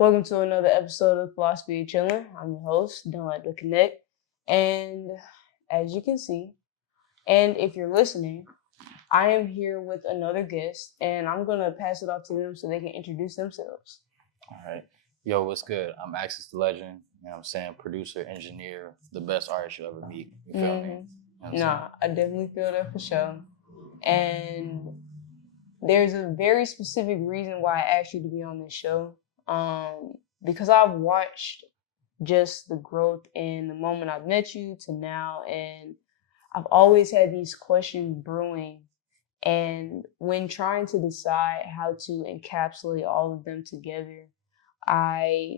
Welcome to another episode of Philosophy of Chillin. I'm your host, Don't Let the Connect. And as you can see, and if you're listening, I am here with another guest, and I'm going to pass it off to them so they can introduce themselves. All right. Yo, what's good? I'm Axis the Legend. You know what I'm saying? Producer, engineer, the best artist you'll ever meet. You feel me? You know what I'm Nah, I definitely feel that for sure. And there's a very specific reason why I asked you to be on this show. Because I've watched just the growth in the moment I've met you to now, and I've always had these questions brewing. And when trying to decide how to encapsulate all of them together, I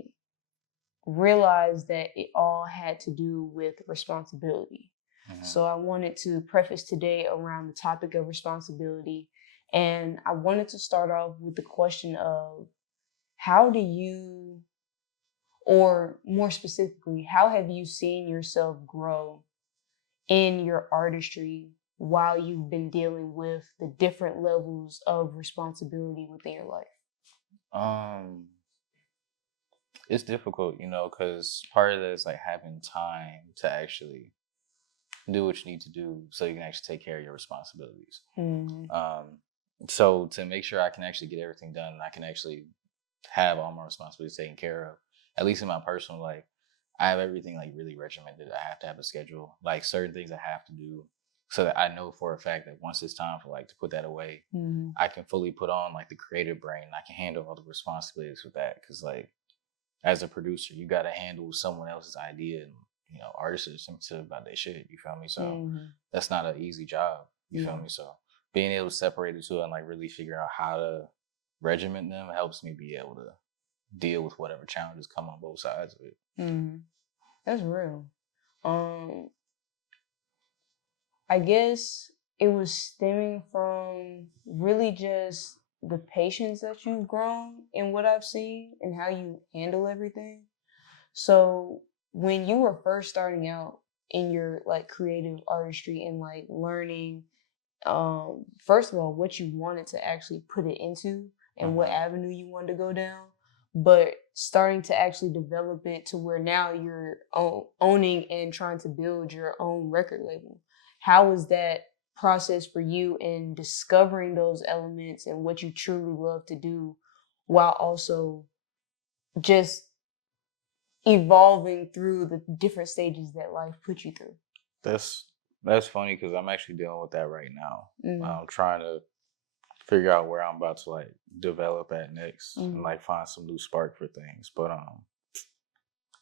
realized that it all had to do with responsibility. saying? So I wanted to preface today around the topic of responsibility. And I wanted to start off with the question of how do you, or more specifically, how have you seen yourself grow in your artistry while you've been dealing with the different levels of responsibility within your life? It's difficult, because part of that is like having time to actually do what you need to do so you can actually take care of your responsibilities. So to make sure I can actually get everything done and I can actually have all my responsibilities taken care of, at least in my personal life, I have everything like really regimented. I have to have a schedule, like certain things I have to do so that I know for a fact that once it's time for like to put that away, I can fully put on like the creative brain. I can handle all the responsibilities with that. Cause like as a producer, you got to handle someone else's idea, and artists are sensitive about their shit. You feel me? So that's not an easy job. You feel me? So being able to separate the two and like really figure out how to regiment them helps me be able to deal with whatever challenges come on both sides of it. That's real. I guess it was stemming from really just the patience that you've grown in what I've seen and how you handle everything. So when you were first starting out in your like creative artistry and like learning, first of all, what you wanted to actually put it into and what avenue you wanted to go down, but starting to actually develop it to where now you're owning and trying to build your own record label. How was that process for you in discovering those elements and what you truly love to do while also just evolving through the different stages that life put you through? That's funny because I'm actually dealing with that right now. I'm trying to figure out where I'm about to like develop at next and like find some new spark for things. But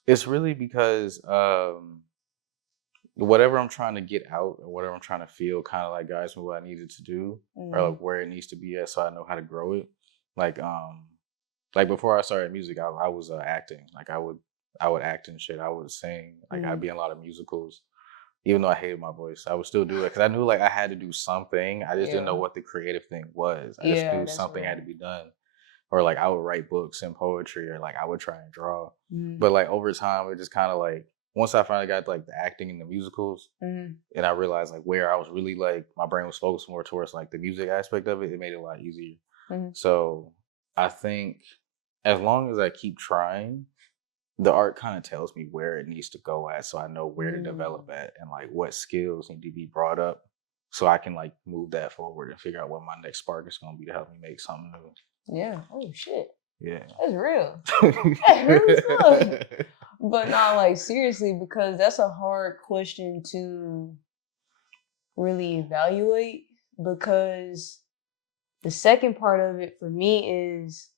it's really because whatever I'm trying to get out or whatever I'm trying to feel kind of like guides me what I needed to do or like where it needs to be at so I know how to grow it. Like before I started music, I was acting. Like I would act and shit. I would sing. Like I'd be in a lot of musicals. Even though I hated my voice, I would still do it because I knew like I had to do something. I just didn't know what the creative thing was. I just knew something had to be done. Or like I would write books and poetry, or like I would try and draw. But like over time, it just kind of like once I finally got like the acting and the musicals, and I realized like where I was really like my brain was focused more towards like the music aspect of it. It made it a lot easier. So I think as long as I keep trying, the art kind of tells me where it needs to go at, so I know where to develop at and like what skills need to be brought up so I can like move that forward and figure out what my next spark is going to be to help me make something new. Yeah. Oh shit. Yeah. That's real. That's really good. But not like seriously, because that's a hard question to really evaluate, because the second part of it for me is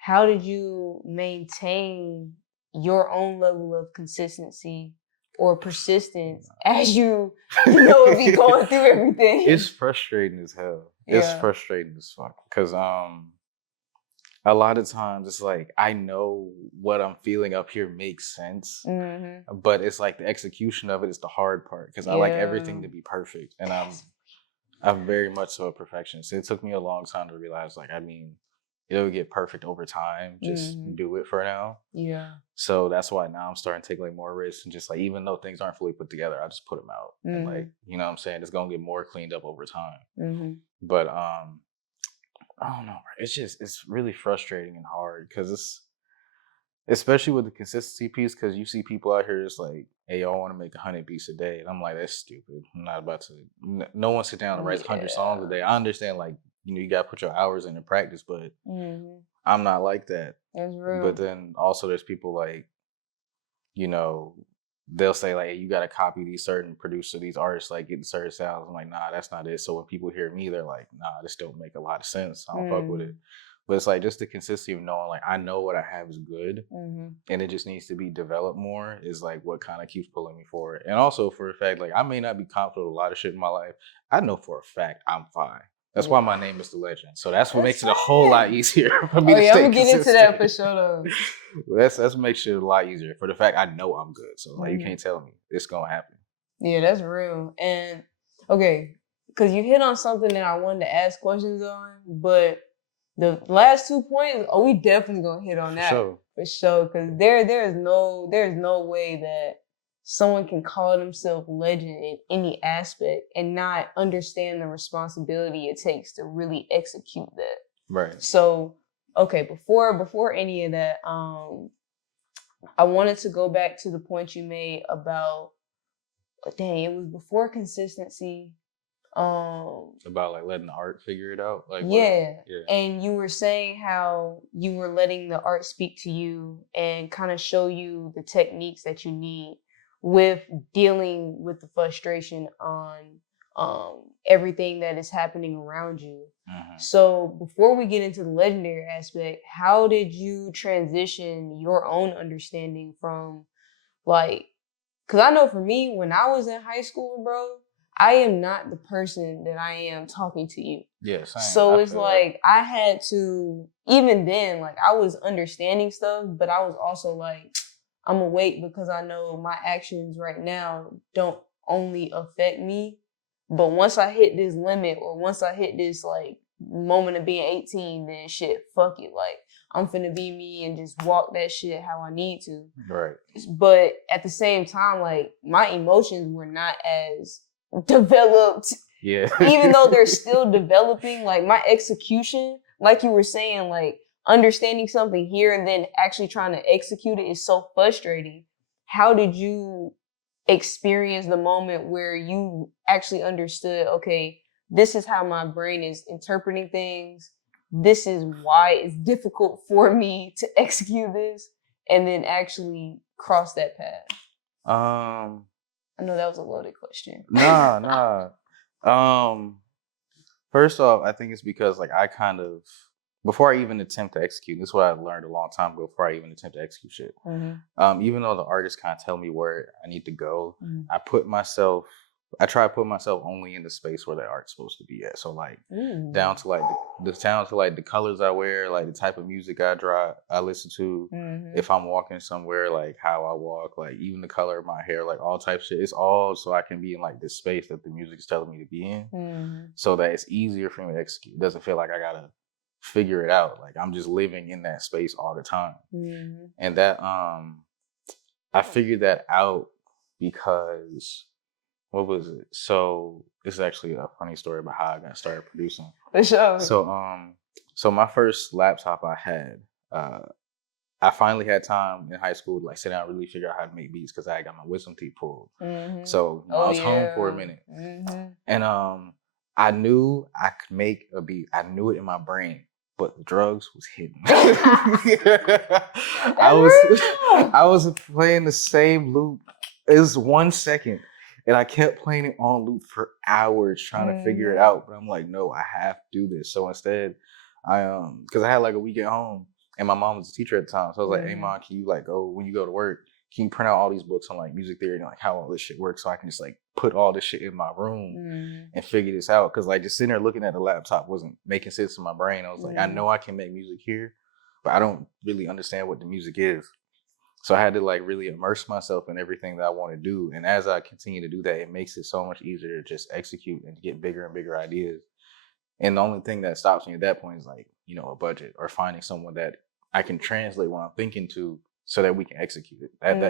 how did you maintain your own level of consistency or persistence as you be going through everything? It's frustrating as hell. It's frustrating as fuck because a lot of times it's like I know what I'm feeling up here makes sense, but it's like the execution of it is the hard part because I like everything to be perfect, and I'm very much so a perfectionist. It took me a long time to realize, like, I mean, it'll get perfect over time. Just do it for now. Yeah. So that's why now I'm starting to take like more risks and just like, even though things aren't fully put together, I just put them out and like, you know what I'm saying? It's gonna get more cleaned up over time. But I don't know. It's really frustrating and hard because especially with the consistency piece, because you see people out here just like, hey, y'all want to make 100 beats a day, and I'm like, that's stupid. I'm not about to. No one sit down and writes 100 songs a day. I understand, like, you got to put your hours into practice, but I'm not like that. That's real. But then also there's people like, they'll say like, hey, you got to copy these certain producer, these artists, like getting certain sounds. I'm like, nah, that's not it. So when people hear me, they're like, nah, this don't make a lot of sense. I don't fuck with it. But it's like just the consistency of knowing, like, I know what I have is good, and it just needs to be developed more is like what kind of keeps pulling me forward. And also for a fact, like, I may not be confident with a lot of shit in my life. I know for a fact I'm fine. That's why my name is The Legend. So that's what makes it a whole lot easier for me to stay I'm gonna get into that for consistent. sure though. That's makes it a lot easier for the fact I know I'm good. So like you can't tell me it's gonna happen. Yeah, that's real. And okay, because you hit on something that I wanted to ask questions on, but the last 2 points, we definitely gonna hit on that for sure. Because there's no way that someone can call themselves legend in any aspect and not understand the responsibility it takes to really execute that. Right. So, okay, before any of that, I wanted to go back to the point you made about, dang, it was before consistency. About like letting the art figure it out. Like yeah. And you were saying how you were letting the art speak to you and kind of show you the techniques that you need with dealing with the frustration on everything that is happening around you. So before we get into the legendary aspect, how did you transition your own understanding from, like, because I know for me, when I was in high school, bro, I am not the person that I am talking to you. Yeah, same. So it's like I had to, even then, like I was understanding stuff, but I was also like, I'm gonna wait because I know my actions right now don't only affect me, but once I hit this limit or once I hit this like moment of being 18, then shit, fuck it. Like I'm finna be me and just walk that shit how I need to. Right. But at the same time, like my emotions were not as developed. Yeah. Even though they're still developing, like my execution, like you were saying, like understanding something here and then actually trying to execute it is so frustrating. How did you experience the moment where you actually understood, okay, this is how my brain is interpreting things. This is why it's difficult for me to execute this, and then actually cross that path? I know that was a loaded question. Nah. First off, I think it's because like I kind of, before I even attempt to execute, this is what I learned a long time ago before I even attempt to execute shit. Even though the artists kind of tell me where I need to go, I try to put myself only in the space where the art's supposed to be at. So like down to like the colors I wear, like the type of music I listen to. If I'm walking somewhere, like how I walk, like even the color of my hair, like all type shit. It's all so I can be in like this space that the music is telling me to be in, so that it's easier for me to execute. It doesn't feel like I gotta figure it out. Like I'm just living in that space all the time, and that I figured that out because. What was it? So this is actually a funny story about how I got started producing. For sure. So my first laptop I had, I finally had time in high school to like sit down and really figure out how to make beats because I got my wisdom teeth pulled. So I was home for a minute, and I knew I could make a beat. I knew it in my brain, but the drugs was hidden. I was playing the same loop. It was 1 second. And I kept playing it on loop for hours trying to figure it out. But I'm like, no, I have to do this. So instead, because I had like a week at home and my mom was a teacher at the time. So I was like, hey, mom, can you like go, when you go to work, can you print out all these books on like music theory and like how all this shit works so I can just like put all this shit in my room and figure this out? Because like just sitting there looking at the laptop wasn't making sense in my brain. I was like, I know I can make music here, but I don't really understand what the music is. So I had to like really immerse myself in everything that I want to do. And as I continue to do that, it makes it so much easier to just execute and get bigger and bigger ideas. And the only thing that stops me at that point is like, a budget or finding someone that I can translate what I'm thinking to so that we can execute it. At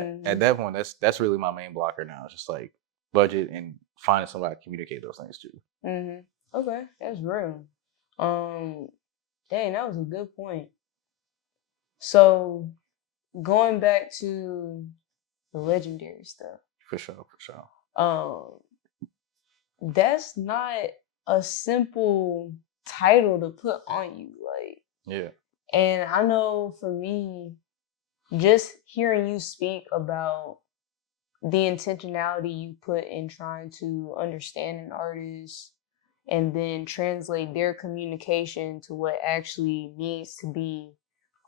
that point, that's really my main blocker now. It's just like budget and finding somebody to communicate those things to. Okay, that's real. Dang, that was a good point. So going back to the legendary stuff. For sure. That's not a simple title to put on you, like. Yeah. And I know for me, just hearing you speak about the intentionality you put in trying to understand an artist and then translate their communication to what actually needs to be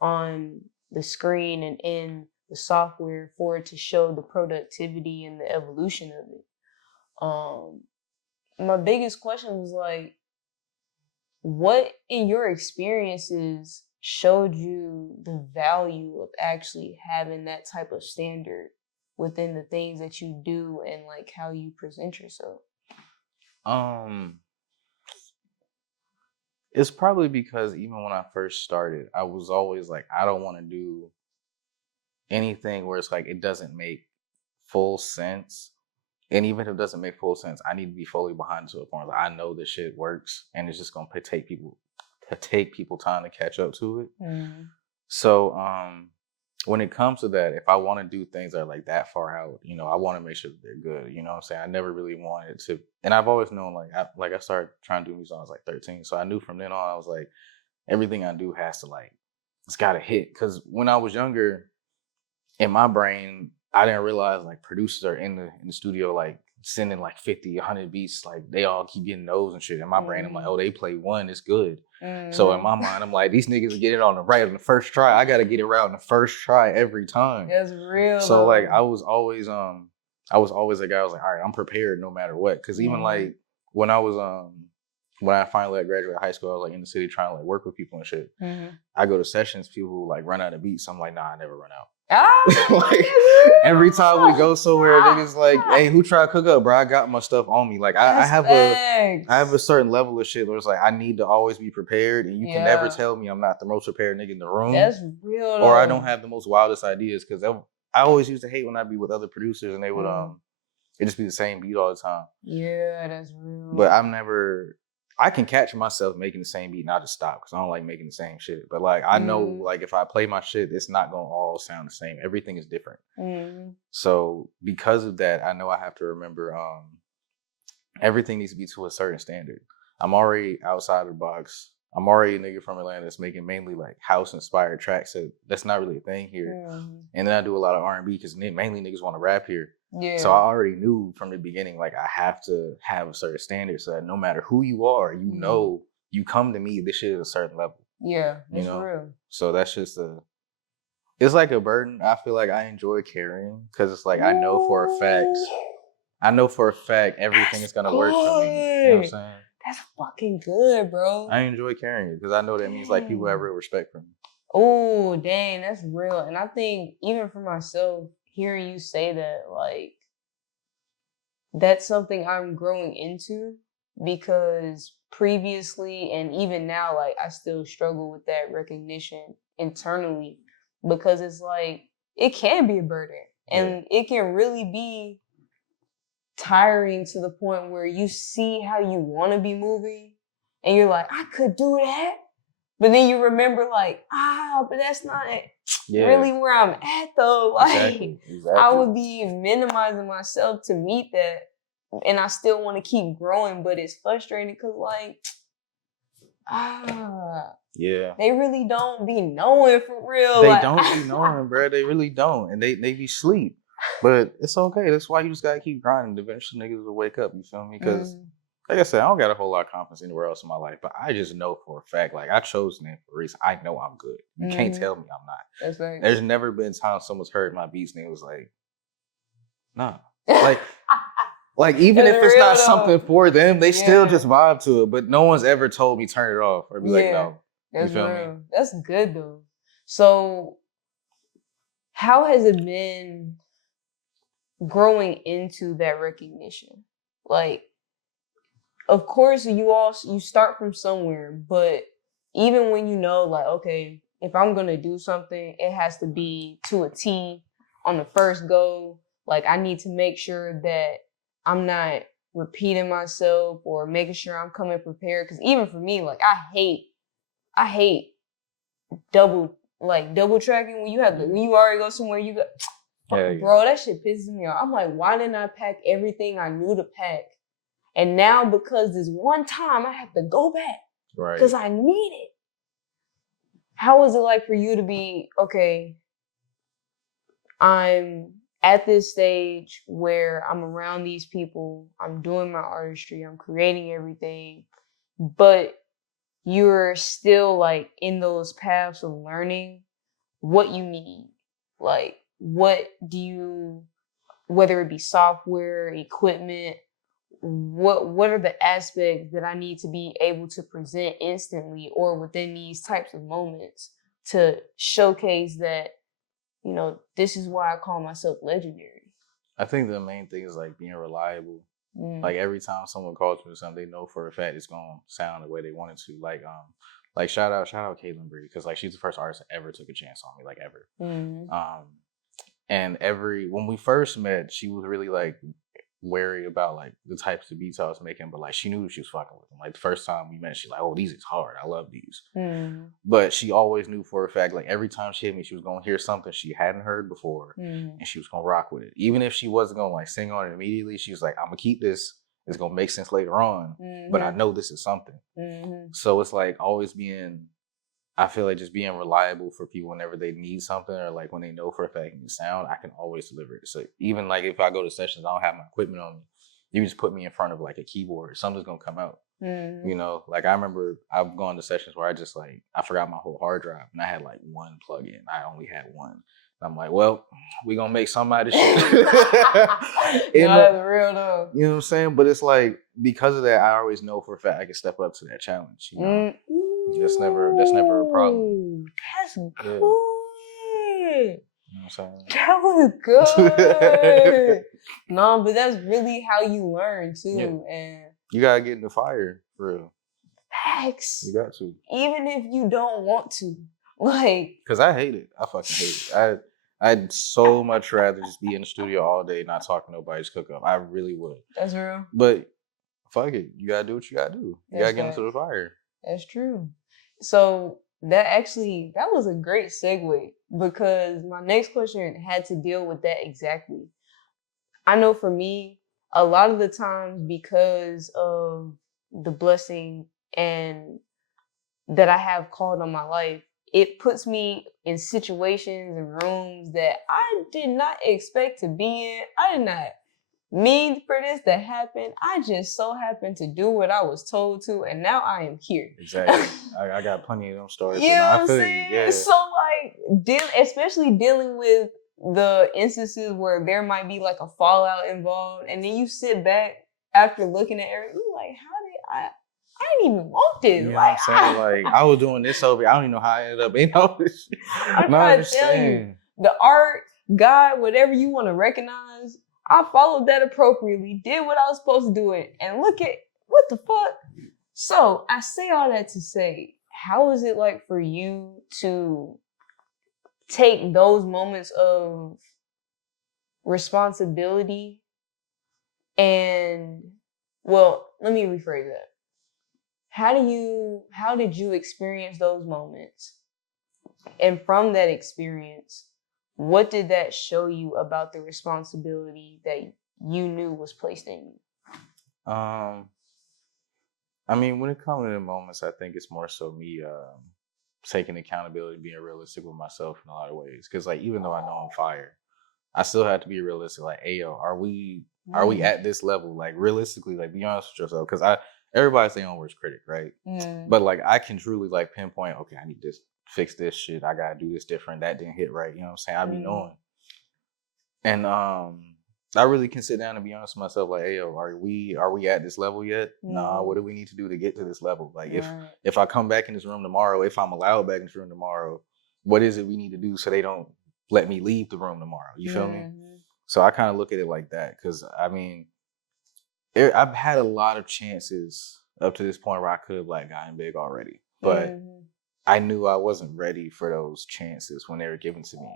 on the screen and in the software for it to show the productivity and the evolution of it. My biggest question was like, what in your experiences showed you the value of actually having that type of standard within the things that you do and like how you present yourself? It's probably because even when I first started, I was always like, I don't want to do anything where it's like it doesn't make full sense. And even if it doesn't make full sense, I need to be fully behind it to a point. Like I know this shit works, and it's just gonna take people time to catch up to it. Mm-hmm. So when it comes to that, if I want to do things that are like that far out, you know, I want to make sure that they're good. You know what I'm saying? I never really wanted to, and I've always known like I started trying to do music when I was like 13. So I knew from then on, I was like, everything I do has to like, it's got to hit. Because when I was younger, in my brain, I didn't realize like producers are in the studio like sending like 50, 100 beats, like they all keep getting those and shit. In my brain, I'm like, oh, they play one, it's good. Mm-hmm. So in my mind, I'm like, these niggas get it on the first try. I gotta get it right on the first try every time. That's real. So like I was always a guy. I was like, all right, I'm prepared no matter what. Cause even like when I was when I finally graduated high school, I was like in the city trying to like work with people and shit. Mm-hmm. I go to sessions, people like run out of beats. I'm like, nah, I never run out. Like every time we go somewhere, niggas like, hey, who try to cook up, bro? I got my stuff on me. Like I have a certain level of shit where it's like I need to always be prepared, and you can never tell me I'm not the most prepared nigga in the room. That's real. Or I don't have the most wildest ideas, because I always used to hate when I'd be with other producers and they would it just be the same beat all the time. Yeah, that's real. But I can catch myself making the same beat and I just stop because I don't like making the same shit. But like I know like if I play my shit, it's not gonna all sound the same. Everything is different. So because of that, I know I have to remember everything needs to be to a certain standard. I'm already outside of the box. I'm already a nigga from Atlanta that's making mainly like house inspired tracks. So that's not really a thing here. And then I do a lot of R&B because mainly niggas want to rap here. Yeah. So I already knew from the beginning, like I have to have a certain standard so that no matter who you are, you know, you come to me, this shit is a certain level. Yeah, it's real. So that's just it's like a burden I feel like I enjoy carrying because it's like I know for a fact everything is going to work for me. You know what I'm saying? That's fucking good, bro. I enjoy carrying it because I know that means like people have real respect for me. Oh, dang, that's real. And I think even for myself, hearing you say that, like, that's something I'm growing into because previously and even now, like, I still struggle with that recognition internally because it's like, it can be a burden and it can really be tiring to the point where you see how you want to be moving and you're like, I could do that. But then you remember like, but that's not really where I'm at though. Like exactly. I would be minimizing myself to meet that and I still want to keep growing, but it's frustrating because like, they really don't be knowing for real. They don't be knowing, bro. They really don't. And they be sleep. But it's okay. That's why you just gotta keep grinding. Eventually niggas will wake up, you feel me? Because like I said, I don't got a whole lot of confidence anywhere else in my life, but I just know for a fact, like I chose name for a reason. I know I'm good. You can't tell me I'm not. That's right. There's never been times someone's heard my beats and it was like, nah. Like even if it's not something for them, they still just vibe to it. But no one's ever told me turn it off or be like, no. That's real. Me? That's good though. So how has it been growing into that recognition? Like, of course, you start from somewhere, but even when you know, like, okay, if I'm gonna do something, it has to be to a T on the first go. Like, I need to make sure that I'm not repeating myself or making sure I'm coming prepared. Because even for me, like, I hate double like double tracking when you have when you already go somewhere, you go, bro, that shit pisses me off. I'm like, why didn't I pack everything I knew to pack? And now because this one time I have to go back because I need it. How was it like for you to be, okay, I'm at this stage where I'm around these people, I'm doing my artistry, I'm creating everything, but you're still like in those paths of learning what you need. Like, what do you, whether it be software, equipment, what are the aspects that I need to be able to present instantly or within these types of moments to showcase that, you know, this is why I call myself legendary? I think the main thing is like being reliable. Like every time someone calls me something, they know for a fact it's gonna sound the way they want it to. Like shout out Chillin because like she's the first artist that ever took a chance on me, like ever. And when we first met, she was really like wary about like the types of beats I was making, but like she knew she was fucking with them. Like the first time we met, she's like, "Oh, these is hard. I love these." But she always knew for a fact, like every time she hit me, she was gonna hear something she hadn't heard before, and she was gonna rock with it. Even if she wasn't gonna like sing on it immediately, she was like, "I'm gonna keep this. It's gonna make sense later on, but I know this is something." So it's like always being. I feel like just being reliable for people whenever they need something or like when they know for a fact the sound, I can always deliver it. So even like if I go to sessions, I don't have my equipment on me. You just put me in front of like a keyboard, something's gonna come out. You know, like I remember I've gone to sessions where I forgot my whole hard drive and I had like one plug-in. I only had one. And I'm like, well, we gonna make some out of shit. That's real though. You know what I'm saying? But it's like because of that, I always know for a fact I can step up to that challenge. You know. That's never a problem. That's good. You know what I'm saying? That was good. No, but that's really how you learn too. Yeah. And you gotta get in the fire for real. Facts. You got to. Even if you don't want to. Like, cause I hate it. I fucking hate it. I'd so much rather just be in the studio all day, not talking to nobody's cook up. I really would. That's real. But fuck it. You gotta do what you gotta do. You gotta get into the fire. That's true. So that was a great segue because my next question had to deal with that exactly. I know for me, a lot of the times because of the blessing and that I have called on my life, it puts me in situations and rooms that I did not expect to be in. I did not mean for this to happen. I just so happened to do what I was told to, and now I am here. Exactly. I got plenty of them stories. You know what I'm saying? Yeah. So like, especially dealing with the instances where there might be like a fallout involved, and then you sit back after looking at everything, you're like, how did I didn't even want this. You know what I'm saying? Like I was doing this over here. I don't even know how I ended up in all this shit. I'm trying to tell you, the art, God, whatever you want to recognize, I followed that appropriately, did what I was supposed to do it, and look at what the fuck. So I say all that to say, how is it like for you to take those moments of responsibility and, well, let me rephrase that. How did you experience those moments? And from that experience, what did that show you about the responsibility that you knew was placed in you? I mean, when it comes to the moments, I think it's more so me taking accountability, being realistic with myself in a lot of ways. Because like, even though I know I'm fire, I still have to be realistic. Like, hey, yo, are we at this level? Like, realistically, like, be honest with yourself. Because everybody's their own worst critic, right? But like, I can truly like pinpoint, okay, I need to fix this shit. I gotta do this different. That didn't hit right. You know what I'm saying? I be knowing. And I really can sit down and be honest with myself, like, hey, yo, are we at this level yet? Nah, what do we need to do to get to this level? Like, if I come back in this room tomorrow, if I'm allowed back in this room tomorrow, what is it we need to do so they don't let me leave the room tomorrow? You feel me? So I kind of look at it like that, because I mean, I've had a lot of chances up to this point where I could have like gotten big already, but I knew I wasn't ready for those chances when they were given to me.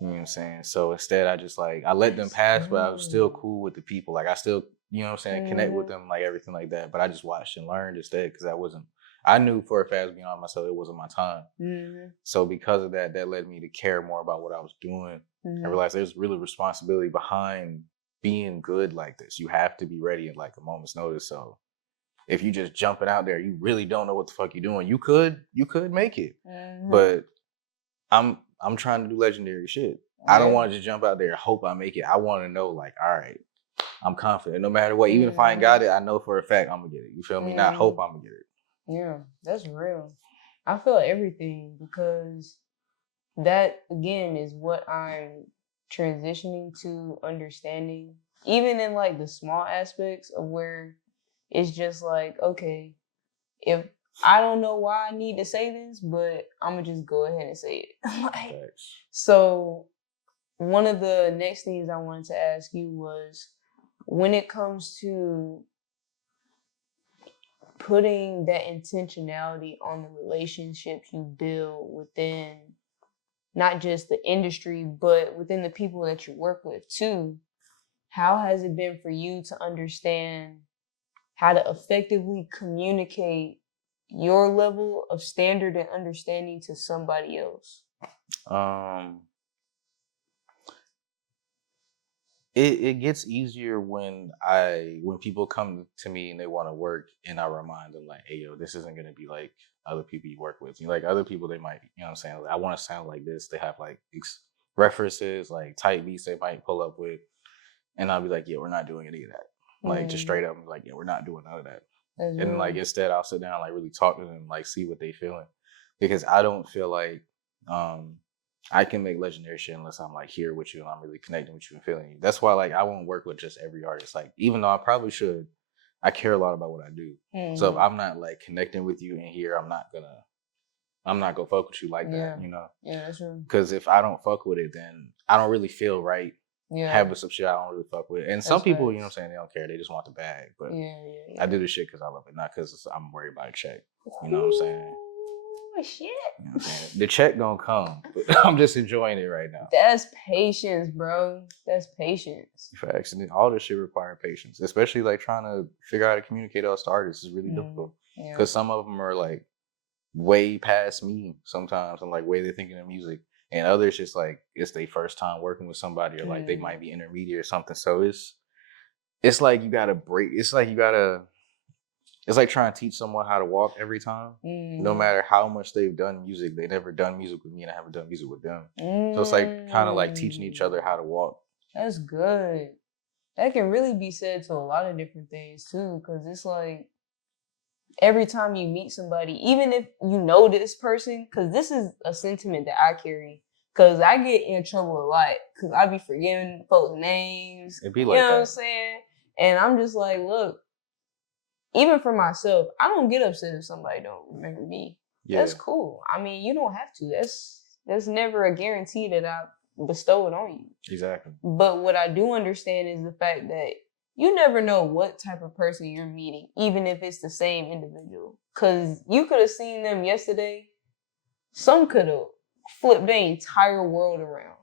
You know what I'm saying? So instead, I just like, I let them pass, but I was still cool with the people. Like I still, you know what I'm saying, connect with them, like everything like that. But I just watched and learned instead, because I I knew for a fact I was being honest with myself, it wasn't my time. Mm-hmm. So because of that, that led me to care more about what I was doing. I realized there's really responsibility behind being good like this. You have to be ready at like a moment's notice. So if you just jumping out there, you really don't know what the fuck you're doing. You could make it, but I'm trying to do legendary shit. I don't want to just jump out there and hope I make it. I want to know, like, all right, I'm confident. No matter what, even if I ain't got it, I know for a fact I'm gonna get it. You feel me? Not hope I'm gonna get it. Yeah, that's real. I feel everything because that again is what I'm transitioning to understanding, even in like the small aspects of where it's just like, okay, if I don't know why I need to say this, but I'm gonna just go ahead and say it. Like, so one of the next things I wanted to ask you was when it comes to putting that intentionality on the relationships you build within not just the industry, but within the people that you work with too. How has it been for you to understand how to effectively communicate your level of standard and understanding to somebody else? It gets easier when people come to me and they want to work, and I remind them like, hey yo, this isn't gonna be like other people you work with. You know, like other people, they might, you know what I'm saying, like, I want to sound like this. They have like references, like type beats they might pull up with, and I'll be like, yeah, we're not doing any of that. Like just straight up, like, yeah, we're not doing none of that. And like instead, I'll sit down, like really talk to them, like see what they feeling, because I don't feel like I can make legendary shit unless I'm like here with you and I'm really connecting with you and feeling you. That's why like I won't work with just every artist. Like even though I probably should, I care a lot about what I do. So if I'm not like connecting with you in here, I'm not gonna fuck with you like that, you know? Yeah, that's true. Because if I don't fuck with it, then I don't really feel right having some shit I don't really fuck with. And some people, you know what I'm saying, they don't care. They just want the bag. But I do this shit because I love it, not because I'm worried about a check. You know what I'm saying? Shit. You know what I'm saying? The check gonna come, but I'm just enjoying it right now. That's patience, bro. That's patience. Facts. And all this shit require patience, especially like trying to figure out how to communicate us to artists is really difficult. Because some of them are like way past me sometimes, and like way they're thinking of music, and others just like it's their first time working with somebody, or like they might be intermediate or something. So it's like you gotta break. It's like trying to teach someone how to walk every time. No matter how much they've done music, they never done music with me, and I haven't done music with them. So it's like kind of like teaching each other how to walk. That's good. That can really be said to a lot of different things too, because it's like every time you meet somebody, even if you know this person, because this is a sentiment that I carry, because I get in trouble a lot, because I be forgetting folks' names. It'd be like you know what I'm saying? And I'm just like, look, even for myself, I don't get upset if somebody don't remember me. Yeah. That's cool. I mean, you don't have to. That's never a guarantee that I bestow it on you. Exactly. But what I do understand is the fact that you never know what type of person you're meeting, even if it's the same individual. Because you could have seen them yesterday. Some could have flipped their entire world around.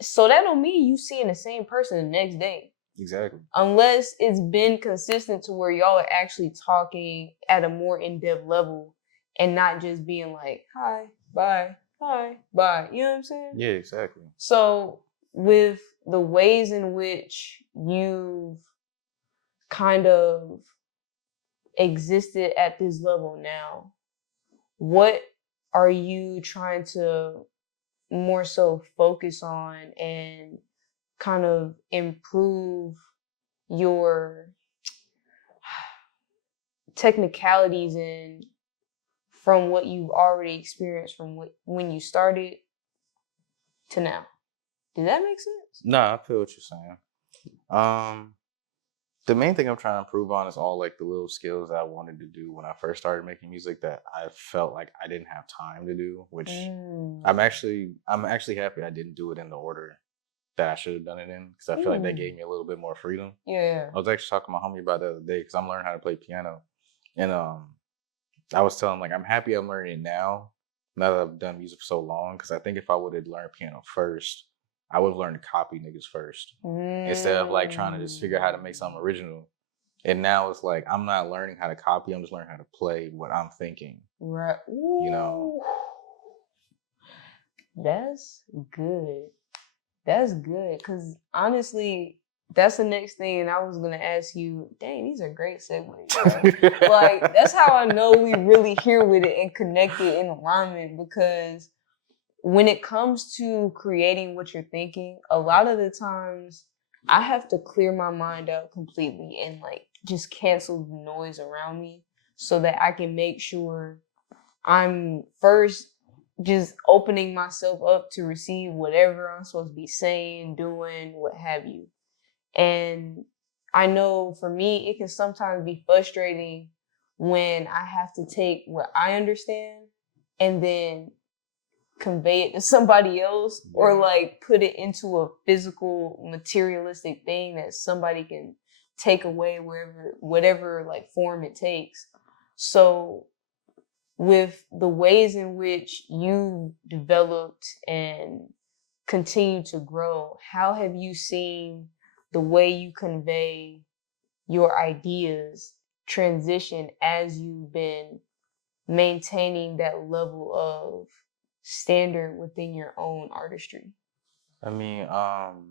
So that don't mean you seeing the same person the next day. Exactly. Unless it's been consistent to where y'all are actually talking at a more in-depth level and not just being like, hi, bye, hi, bye. You know what I'm saying? Yeah, exactly. So with the ways in which you've kind of existed at this level now, what are you trying to more so focus on and kind of improve your technicalities in from what you've already experienced from when you started to now? Did that make sense? No, I feel what you're saying. The main thing I'm trying to improve on is all like the little skills that I wanted to do when I first started making music that I felt like I didn't have time to do, which I'm actually happy I didn't do it in the order that I should have done it in, because I feel like that gave me a little bit more freedom. Yeah. I was actually talking to my homie about the other day, because I'm learning how to play piano, and I was telling him like I'm happy I'm learning it now that I've done music for so long, because I think if I would have learned piano first, I would have learned to copy niggas first instead of like trying to just figure out how to make something original. And now it's like I'm not learning how to copy. I'm just learning how to play what I'm thinking. Right. You know. That's good. That's good. Because honestly, that's the next thing. And I was going to ask you, dang, these are great segues, bro. Like, that's how I know we really here with it and connected in alignment. Because when it comes to creating what you're thinking, a lot of the times I have to clear my mind out completely and like just cancel the noise around me so that I can make sure I'm first just opening myself up to receive whatever I'm supposed to be saying, doing, what have you. And I know for me, it can sometimes be frustrating when I have to take what I understand and then convey it to somebody else or like put it into a physical materialistic thing that somebody can take away wherever whatever like form it takes. So with the ways in which you developed and continue to grow, how have you seen the way you convey your ideas transition as you've been maintaining that level of standard within your own artistry? I mean,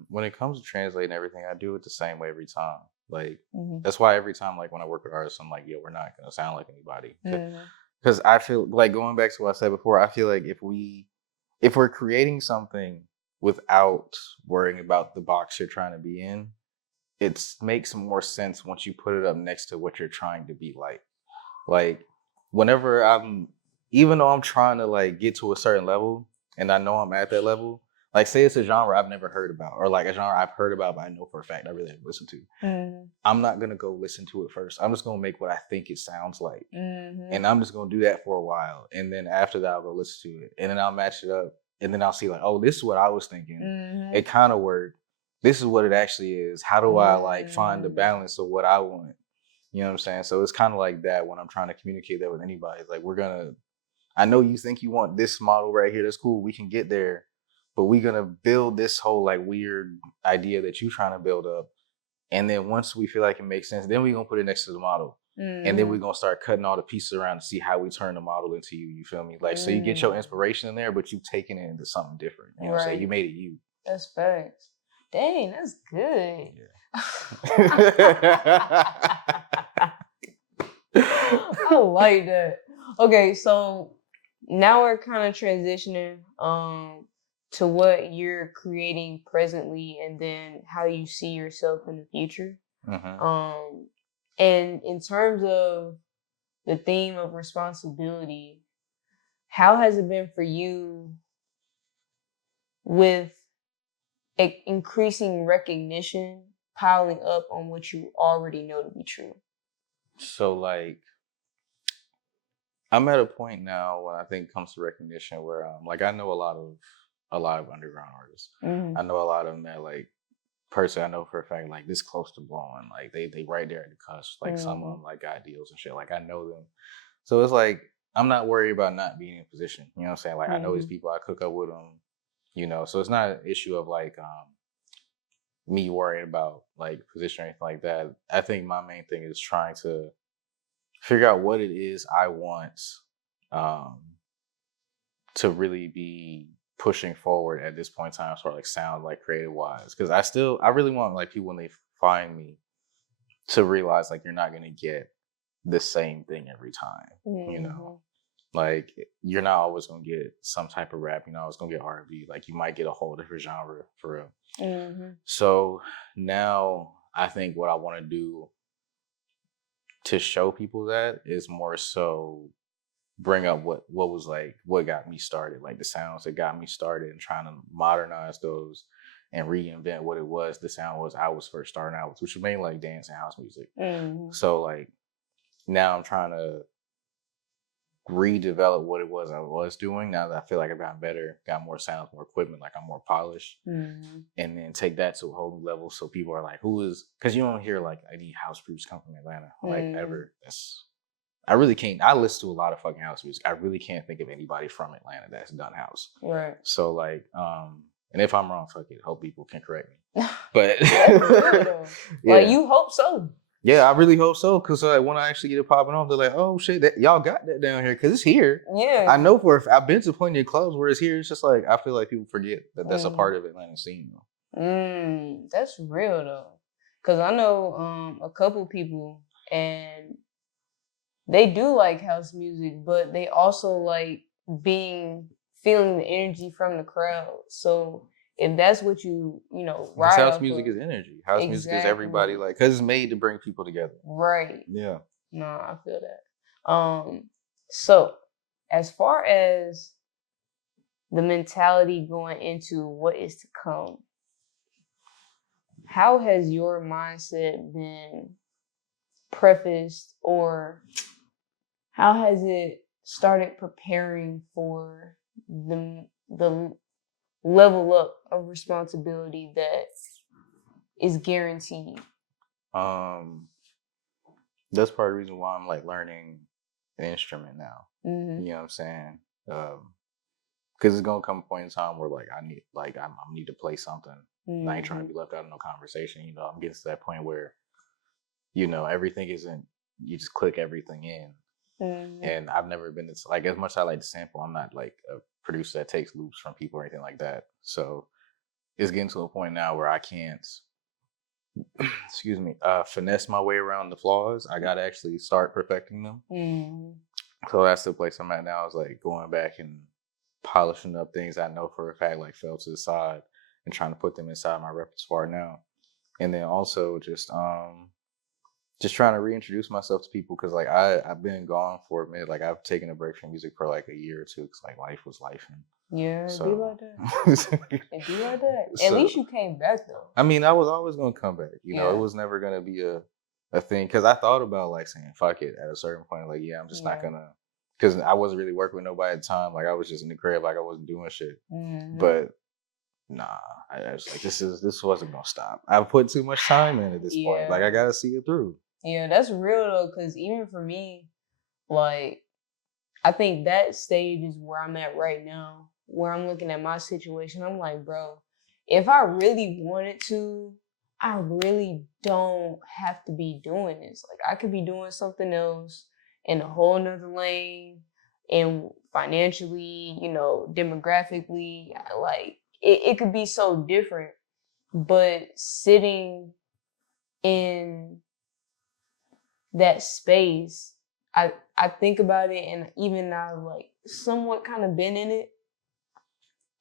when it comes to translating everything, I do it the same way every time. Like Mm-hmm. that's why every time, like when I work with artists, I'm like, yo, we're not gonna sound like anybody. Mm-hmm. Because I feel like going back to what I said before, I feel like if we're creating something without worrying about the box you're trying to be in, it makes more sense once you put it up next to what you're trying to be like. Like whenever even though I'm trying to like get to a certain level and I know I'm at that level, like say it's a genre I've never heard about or like a genre I've heard about but I know for a fact I really haven't listened to. Mm-hmm. I'm not gonna go listen to it first. I'm just gonna make what I think it sounds like. Mm-hmm. And I'm just gonna do that for a while. And then after that I'll go listen to it. And then I'll match it up. And then I'll see like, oh, this is what I was thinking. Mm-hmm. It kind of worked. This is what it actually is. How do I like find the balance of what I want? You know what I'm saying? So it's kind of like that when I'm trying to communicate that with anybody. It's like I know you think you want this model right here. That's cool. We can get there. But we're gonna build this whole like weird idea that you're trying to build up. And then once we feel like it makes sense, then we're gonna put it next to the model. Mm-hmm. And then we're gonna start cutting all the pieces around to see how we turn the model into you. You feel me? Like so you get your inspiration in there, but you taking it into something different. You know what I'm saying? You made it you. That's facts. Dang, that's good. I like that. Okay, so now we're kind of transitioning to what you're creating presently and then how you see yourself in the future. Mm-hmm. And in terms of the theme of responsibility, how has it been for you with increasing recognition piling up on what you already know to be true? So like I'm at a point now when I think it comes to recognition where like I know a lot of underground artists. Mm-hmm. I know a lot of them that like personally I know for a fact like this close to blowing. Like they right there at the cusp. Like some of them like got deals and shit. Like I know them. So it's like I'm not worried about not being in position. You know what I'm saying? Like I know these people, I cook up with them, you know. So it's not an issue of like me worrying about like position or anything like that. I think my main thing is trying to figure out what it is I want to really be pushing forward at this point in time, sort of like sound like creative wise. Because I really want like people when they find me to realize like you're not gonna get the same thing every time. Mm-hmm. You know, like you're not always gonna get some type of rap. You're not always gonna get R&B. Like you might get a whole different genre for real. Mm-hmm. So now I think what I want to do to show people that is more so bring up what was like what got me started, like the sounds that got me started and trying to modernize those and reinvent what it was the sound was I was first starting out with, which was mainly like dance and house music. Mm-hmm. So like now I'm trying to redevelop what it was I was doing now that I feel like I've gotten better, got more sounds, more equipment, like I'm more polished. Mm-hmm. And then take that to a whole new level so people are like, who is, because you don't hear like any house groups come from Atlanta, like ever. I really can't. I listen to a lot of fucking house music. I really can't think of anybody from Atlanta that's done house. Right. So like, and if I'm wrong, fuck it. Hope people can correct me. But yeah. Like you hope so. Yeah, I really hope so. Cause like when I actually get it popping off, they're like, "Oh shit, y'all got that down here." Cause it's here. Yeah. I know I've been to plenty of clubs where it's here. It's just like I feel like people forget that that's a part of Atlanta scene. That's real though. Cause I know a couple people and they do like house music, but they also like feeling the energy from the crowd. So if that's what you Because ride house off music of, is energy. House music is everybody exactly. like, cause it's made to bring people together. Right. Yeah. No, I feel that. So as far as the mentality going into what is to come, how has your mindset been prefaced, or how has it started preparing for the level up of responsibility that is guaranteed? That's part of the reason why I'm like learning an instrument now. Mm-hmm. You know what I'm saying? Because it's gonna come a point in time where like I need to play something. Mm-hmm. I ain't trying to be left out of no conversation. You know, I'm getting to that point where everything isn't, you just click everything in. Mm-hmm. And I've never been this, like, as much as I like to sample, I'm not like a producer that takes loops from people or anything like that. So it's getting to a point now where I can't excuse me, finesse my way around the flaws. I gotta actually start perfecting them. Mm-hmm. So that's the place I'm at now, is like going back and polishing up things I know for a fact like fell to the side and trying to put them inside my repertoire now. And then also just trying to reintroduce myself to people, because like I've been gone for a minute. Like I've taken a break from music for like a year or two, because like life was life. Yeah, so, be like that. It be like that. At least you came back though. I mean, I was always gonna come back. You know, it was never gonna be a thing, because I thought about like saying fuck it at a certain point. Like, yeah, I'm just not gonna, because I wasn't really working with nobody at the time. Like I was just in the crib, like I wasn't doing shit. Mm-hmm. But nah, I was like, this wasn't gonna stop. I put too much time in at this point. Like I gotta see it through. Yeah, that's real though, because even for me, like I think that stage is where I'm at right now, where I'm looking at my situation. I'm like, bro, if I really wanted to, I really don't have to be doing this. Like I could be doing something else in a whole nother lane, and financially, demographically, like it could be so different. But sitting in that space, I think about it, and even I've like somewhat kind of been in it,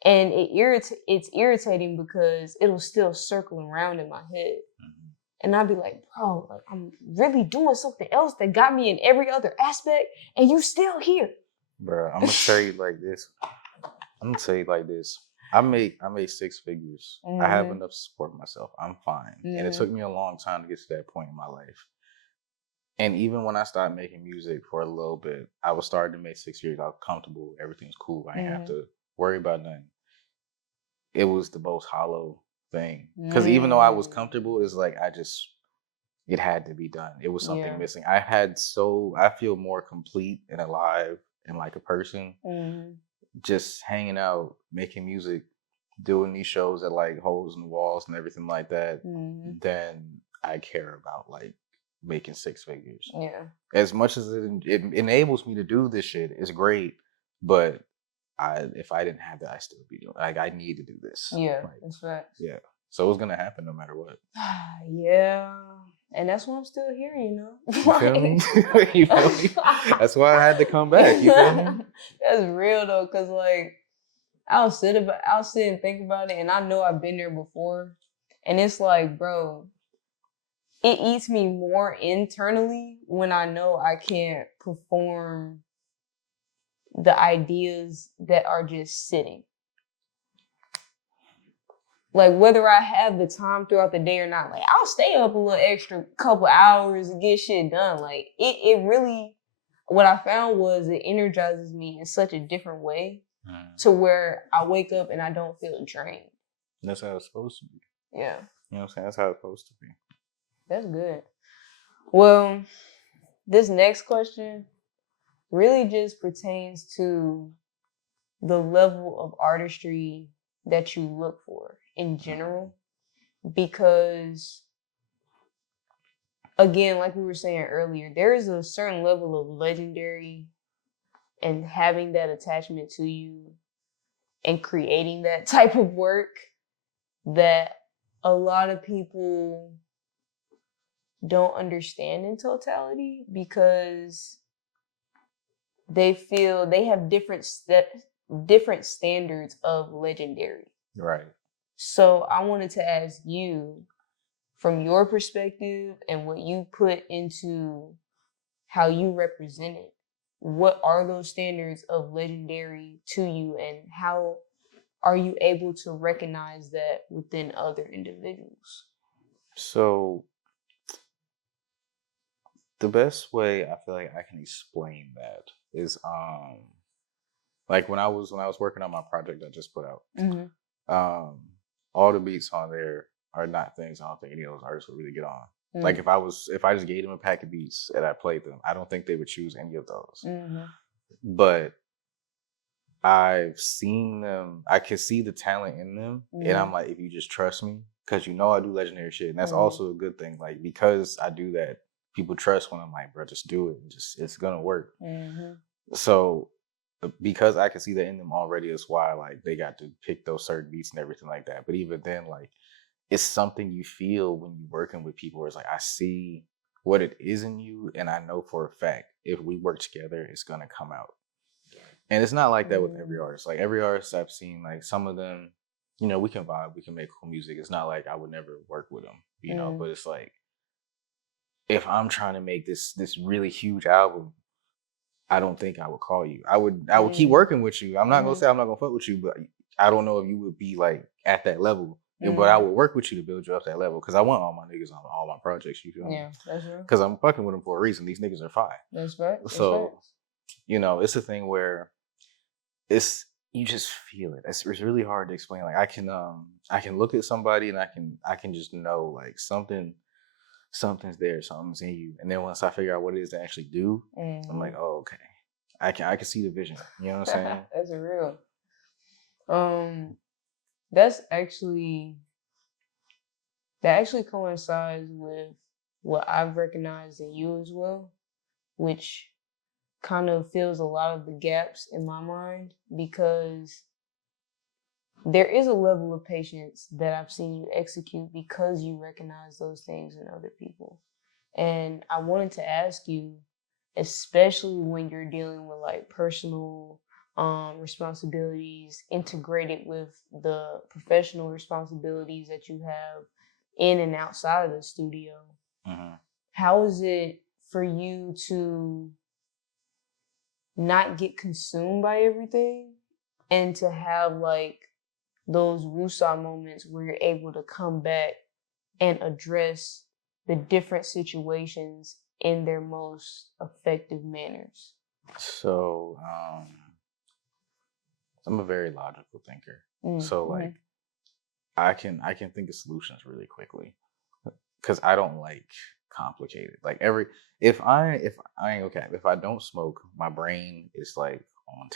and it's irritating because it'll still circle around in my head. Mm-hmm. And I'll be like, bro, like I'm really doing something else that got me in every other aspect, and you still here. Bro, I'm gonna tell you like this. I made 6 figures. Mm-hmm. I have enough to support myself. I'm fine. Mm-hmm. And it took me a long time to get to that point in my life. And even when I started making music for a little bit, I was starting to make 6 figures. I was comfortable. Everything's cool. I didn't have to worry about nothing. It was the most hollow thing. Because even though I was comfortable, it's like it had to be done. It was something missing. I feel more complete and alive and like a person just hanging out, making music, doing these shows at like Holes in the Walls and everything like that, than I care about like making 6 figures. Yeah. As much as it enables me to do this shit, it's great. But if I didn't have that, I still be doing, like, I need to do this. Yeah, that's facts. Yeah. So it was gonna happen no matter what. Yeah. And that's why I'm still here, you know? You feel me? You feel me? That's why I had to come back. You feel me? That's real though, cause like I'll sit and think about it, and I know I've been there before. And it's like, bro, it eats me more internally when I know I can't perform the ideas that are just sitting. Like whether I have the time throughout the day or not, like I'll stay up a little extra couple hours and get shit done. Like it really, what I found was it energizes me in such a different way to where I wake up and I don't feel drained. That's how it's supposed to be. Yeah. You know what I'm saying? That's how it's supposed to be. That's good. Well, this next question really just pertains to the level of artistry that you look for in general, because again, like we were saying earlier, there is a certain level of legendary and having that attachment to you and creating that type of work that a lot of people don't understand in totality because they feel they have different standards of legendary. Right. So I wanted to ask you, from your perspective and what you put into how you represent it, what are those standards of legendary to you, and how are you able to recognize that within other individuals? So the best way I feel like I can explain that is like when I was working on my project I just put out, all the beats on there are not things I don't think any of those artists would really get on. Like if I just gave them a pack of beats and I played them, I don't think they would choose any of those. But I've seen them, I can see the talent in them, and I'm like, if you just trust me, because you know I do legendary shit, and that's also a good thing. Like because I do that, people trust when I'm like, bro, just do it, it's gonna work. So because I can see that in them already, is why like they got to pick those certain beats and everything like that. But even then, like it's something you feel when you're working with people. Where it's like I see what it is in you, and I know for a fact if we work together, it's gonna come out. And it's not like that with every artist. Like every artist I've seen, like some of them, you know, we can vibe, we can make cool music. It's not like I would never work with them, you know. But it's like if I'm trying to make this really huge album, I don't think I would call you. I would keep working with you. I'm not gonna say I'm not gonna fuck with you, but I don't know if you would be like at that level. But I would work with you to build you up that level because I want all my niggas on all my projects. You feel me? Yeah, that's right. Because I'm fucking with them for a reason. These niggas are fine. That's right. So, you know, it's a thing where it's you just feel it. It's really hard to explain. Like I can look at somebody and I can just know like something's there, something's in you. And then once I figure out what it is to actually do, I'm like, oh okay. I can see the vision. You know what I'm saying? That's real. That actually coincides with what I've recognized in you as well, which kind of fills a lot of the gaps in my mind because there is a level of patience that I've seen you execute because you recognize those things in other people. And I wanted to ask you, especially when you're dealing with like personal responsibilities integrated with the professional responsibilities that you have in and outside of the studio, how is it for you to not get consumed by everything and to have like those woosah moments where you're able to come back and address the different situations in their most effective manners? So I'm a very logical thinker. So like I can think of solutions really quickly because I don't like complicated. Like if I ain't okay, if I don't smoke, my brain is like on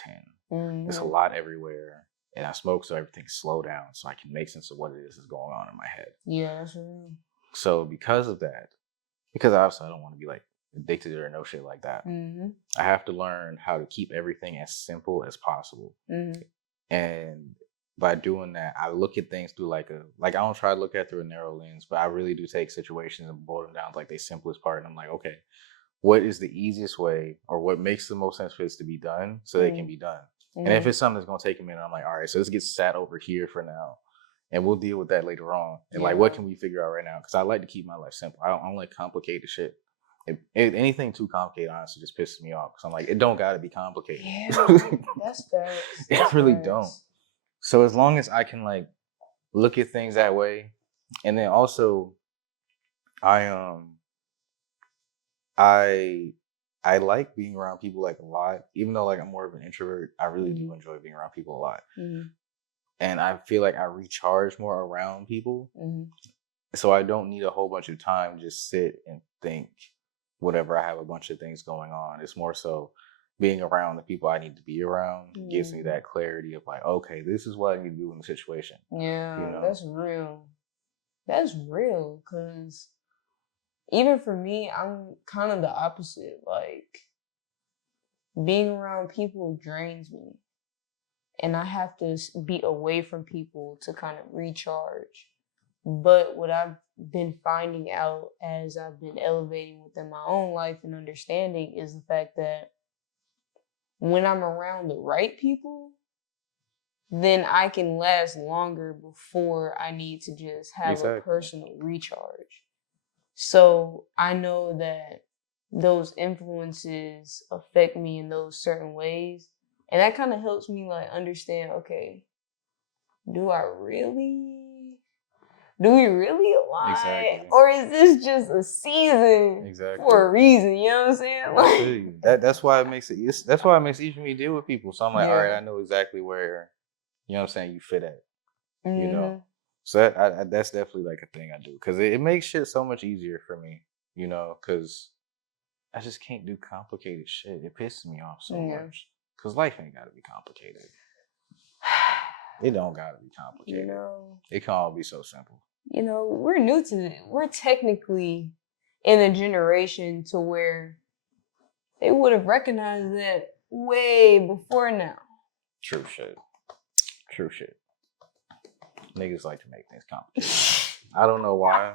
10. It's a lot everywhere. And I smoke so everything's slow down so I can make sense of what it is that's going on in my head. Yeah, that's real. So because of that, because obviously I don't want to be like addicted or no shit like that, I have to learn how to keep everything as simple as possible. And by doing that, I look at things through like I don't try to look at through a narrow lens, but I really do take situations and boil them down to like the simplest part. And I'm like, okay, what is the easiest way or what makes the most sense for this to be done so they can be done? And if it's something that's gonna take a minute, I'm like, all right, so let's get sat over here for now. And we'll deal with that later on. And like, what can we figure out right now? Because I like to keep my life simple. I don't like complicated shit. Anything too complicated, honestly, just pisses me off. Because I'm like, it don't got to be complicated. Yeah, that's facts. It really don't. So as long as I can like look at things that way, and then also, I like being around people like a lot. Even though like I'm more of an introvert, I really do enjoy being around people a lot. And I feel like I recharge more around people. So I don't need a whole bunch of time to just sit and think whatever I have a bunch of things going on. It's more so being around the people I need to be around gives me that clarity of like, okay, this is what I need to do in the situation. Yeah, you know? That's real. That's real because even for me, I'm kind of the opposite. Like, being around people drains me. And I have to be away from people to kind of recharge. But what I've been finding out as I've been elevating within my own life and understanding is the fact that when I'm around the right people, then I can last longer before I need to just have a personal recharge. So I know that those influences affect me in those certain ways. And that kind of helps me like understand, okay, do we really align? Exactly. Or is this just a season for a reason? You know what I'm saying? Like, that's why it makes that's why it makes it easy for me to deal with people. So I'm like, all right, I know exactly where, you know what I'm saying, you fit at. You know. So that's definitely like a thing I do. Because it makes shit so much easier for me, you know, because I just can't do complicated shit. It pisses me off so much. Because life ain't got to be complicated. It don't got to be complicated. You know, it can all be so simple. You know, we're new to it. We're technically in a generation to where they would have recognized that way before now. True shit. Niggas like to make things complicated. I don't know why.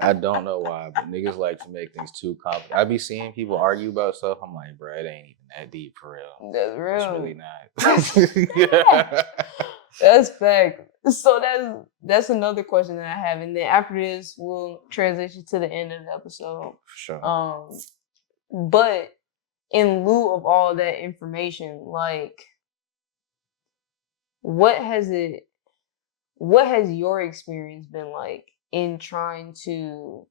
But niggas like to make things too complicated. I be seeing people argue about stuff. I'm like, bro, it ain't even that deep for real. That's real. It's really not. That's fact. So that's another question that I have, and then after this, we'll transition to the end of the episode. For sure. But in lieu of all that information, like, what has your experience been like in trying to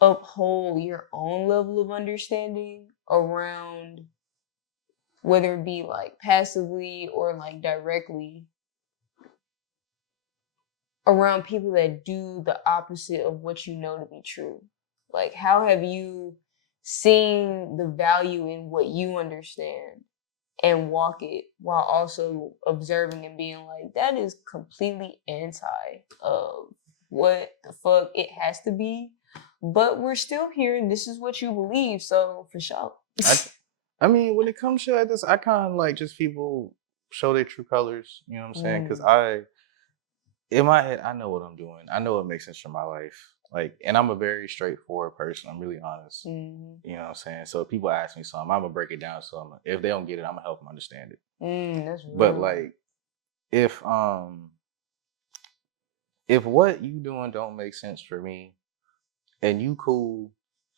uphold your own level of understanding around, whether it be like passively or like directly, around people that do the opposite of what you know to be true? Like, how have you seen the value in what you understand and walk it while also observing and being like, that is completely anti of what the fuck it has to be, but we're still here and this is what you believe, so for sure. I mean, when it comes to like this, I kind of like just people show their true colors, you know what I'm saying? Because in my head, I know what I'm doing. I know what makes sense for my life. Like, and I'm a very straightforward person. I'm really honest. You know what I'm saying? So if people ask me something, I'm gonna break it down. So if they don't get it, I'm gonna help them understand it. That's real. But like, if what you doing don't make sense for me, and you cool,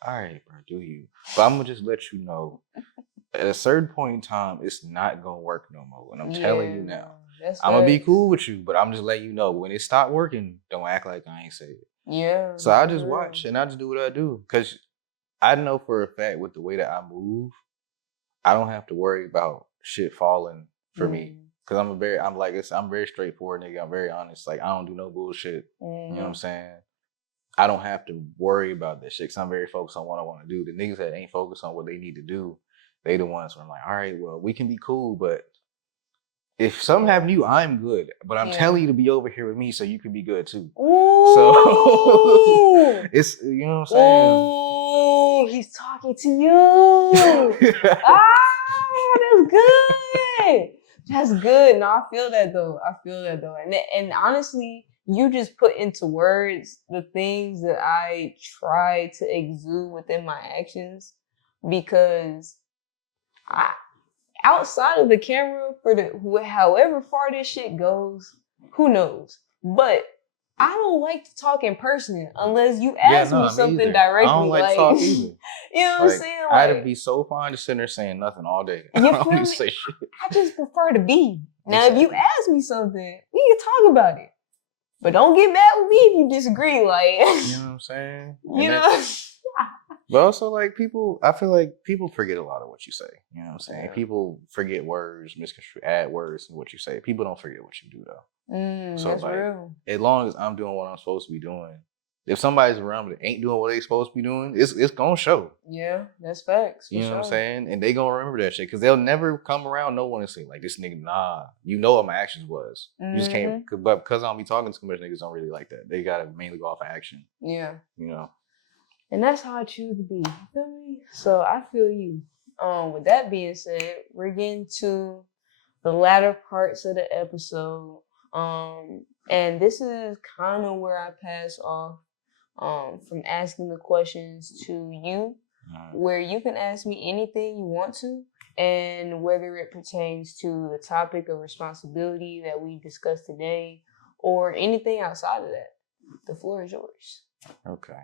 all right, bro, do you? But I'm gonna just let you know, at a certain point in time, it's not gonna work no more. And I'm telling you now. I'm gonna be cool with you, but I'm just letting you know, when it stopped working, don't act like I ain't said it. Yeah. So I just watch and I just do what I do. Cause I know for a fact with the way that I move, I don't have to worry about shit falling for me. Cause I'm very straightforward nigga. I'm very honest. Like, I don't do no bullshit. You know what I'm saying? I don't have to worry about that shit. Cause I'm very focused on what I want to do. The niggas that ain't focused on what they need to do, they the ones where I'm like, all right, well, we can be cool, but if something happened to you, I'm good. But I'm telling you to be over here with me so you can be good too. Ooh. So it's, you know what I'm saying? Oh, he's talking to you. That's good. That's good. No, I feel that though. And honestly, you just put into words the things that I try to exude within my actions, because outside of the camera, for however far this shit goes, who knows? But I don't like to talk in person unless you ask me something directly. I don't like to talk either. You know what I'm saying? Like, I'd be so fine just sitting there saying nothing all day. You feel me? Say shit. I just prefer to be. Now, if you ask me something, we can talk about it. But don't get mad with me if you disagree. Like, you know what I'm saying? You know? But also, like, I feel like people forget a lot of what you say. You know what I'm saying? Yeah. People forget words, add words to what you say. People don't forget what you do, though. So, that's like, real. As long as I'm doing what I'm supposed to be doing, if somebody's around but ain't doing what they supposed to be doing, it's gonna show. Yeah, that's facts. You know what I'm saying? And they gonna remember that shit because they'll never come around no one and say like this nigga. Nah, you know what my actions was. You just can't. But because I don't be talking to too much niggas, don't really like that. They gotta mainly go off of action. Yeah. You know. And that's how I choose to be. You feel me? So I feel you. With that being said, we're getting to the latter parts of the episode. And this is kind of where I pass off from asking the questions to you, where you can ask me anything you want to, and whether it pertains to the topic of responsibility that we discussed today or anything outside of that. The floor is yours. Okay.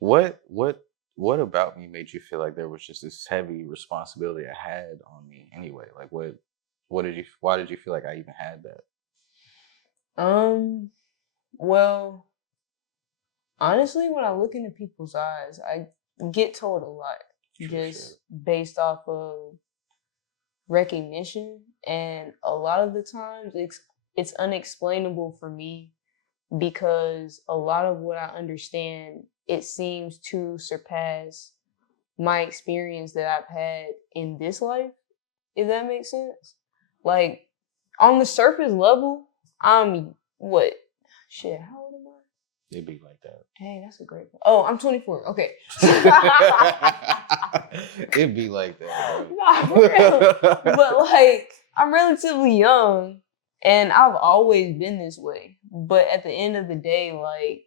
What about me made you feel like there was just this heavy responsibility I had on me anyway? Like why did you feel like I even had that? Well, honestly, when I look into people's eyes, I get told a lot just based off of recognition, and a lot of the times it's unexplainable for me because a lot of what I understand, it seems to surpass my experience that I've had in this life, if that makes sense. Like, on the surface level, I'm what? Shit, how old am I? It'd be like that. Hey, that's a great one. Oh, I'm 24. Okay. It'd be like that. Nah, for real. But like, I'm relatively young and I've always been this way. But at the end of the day, like,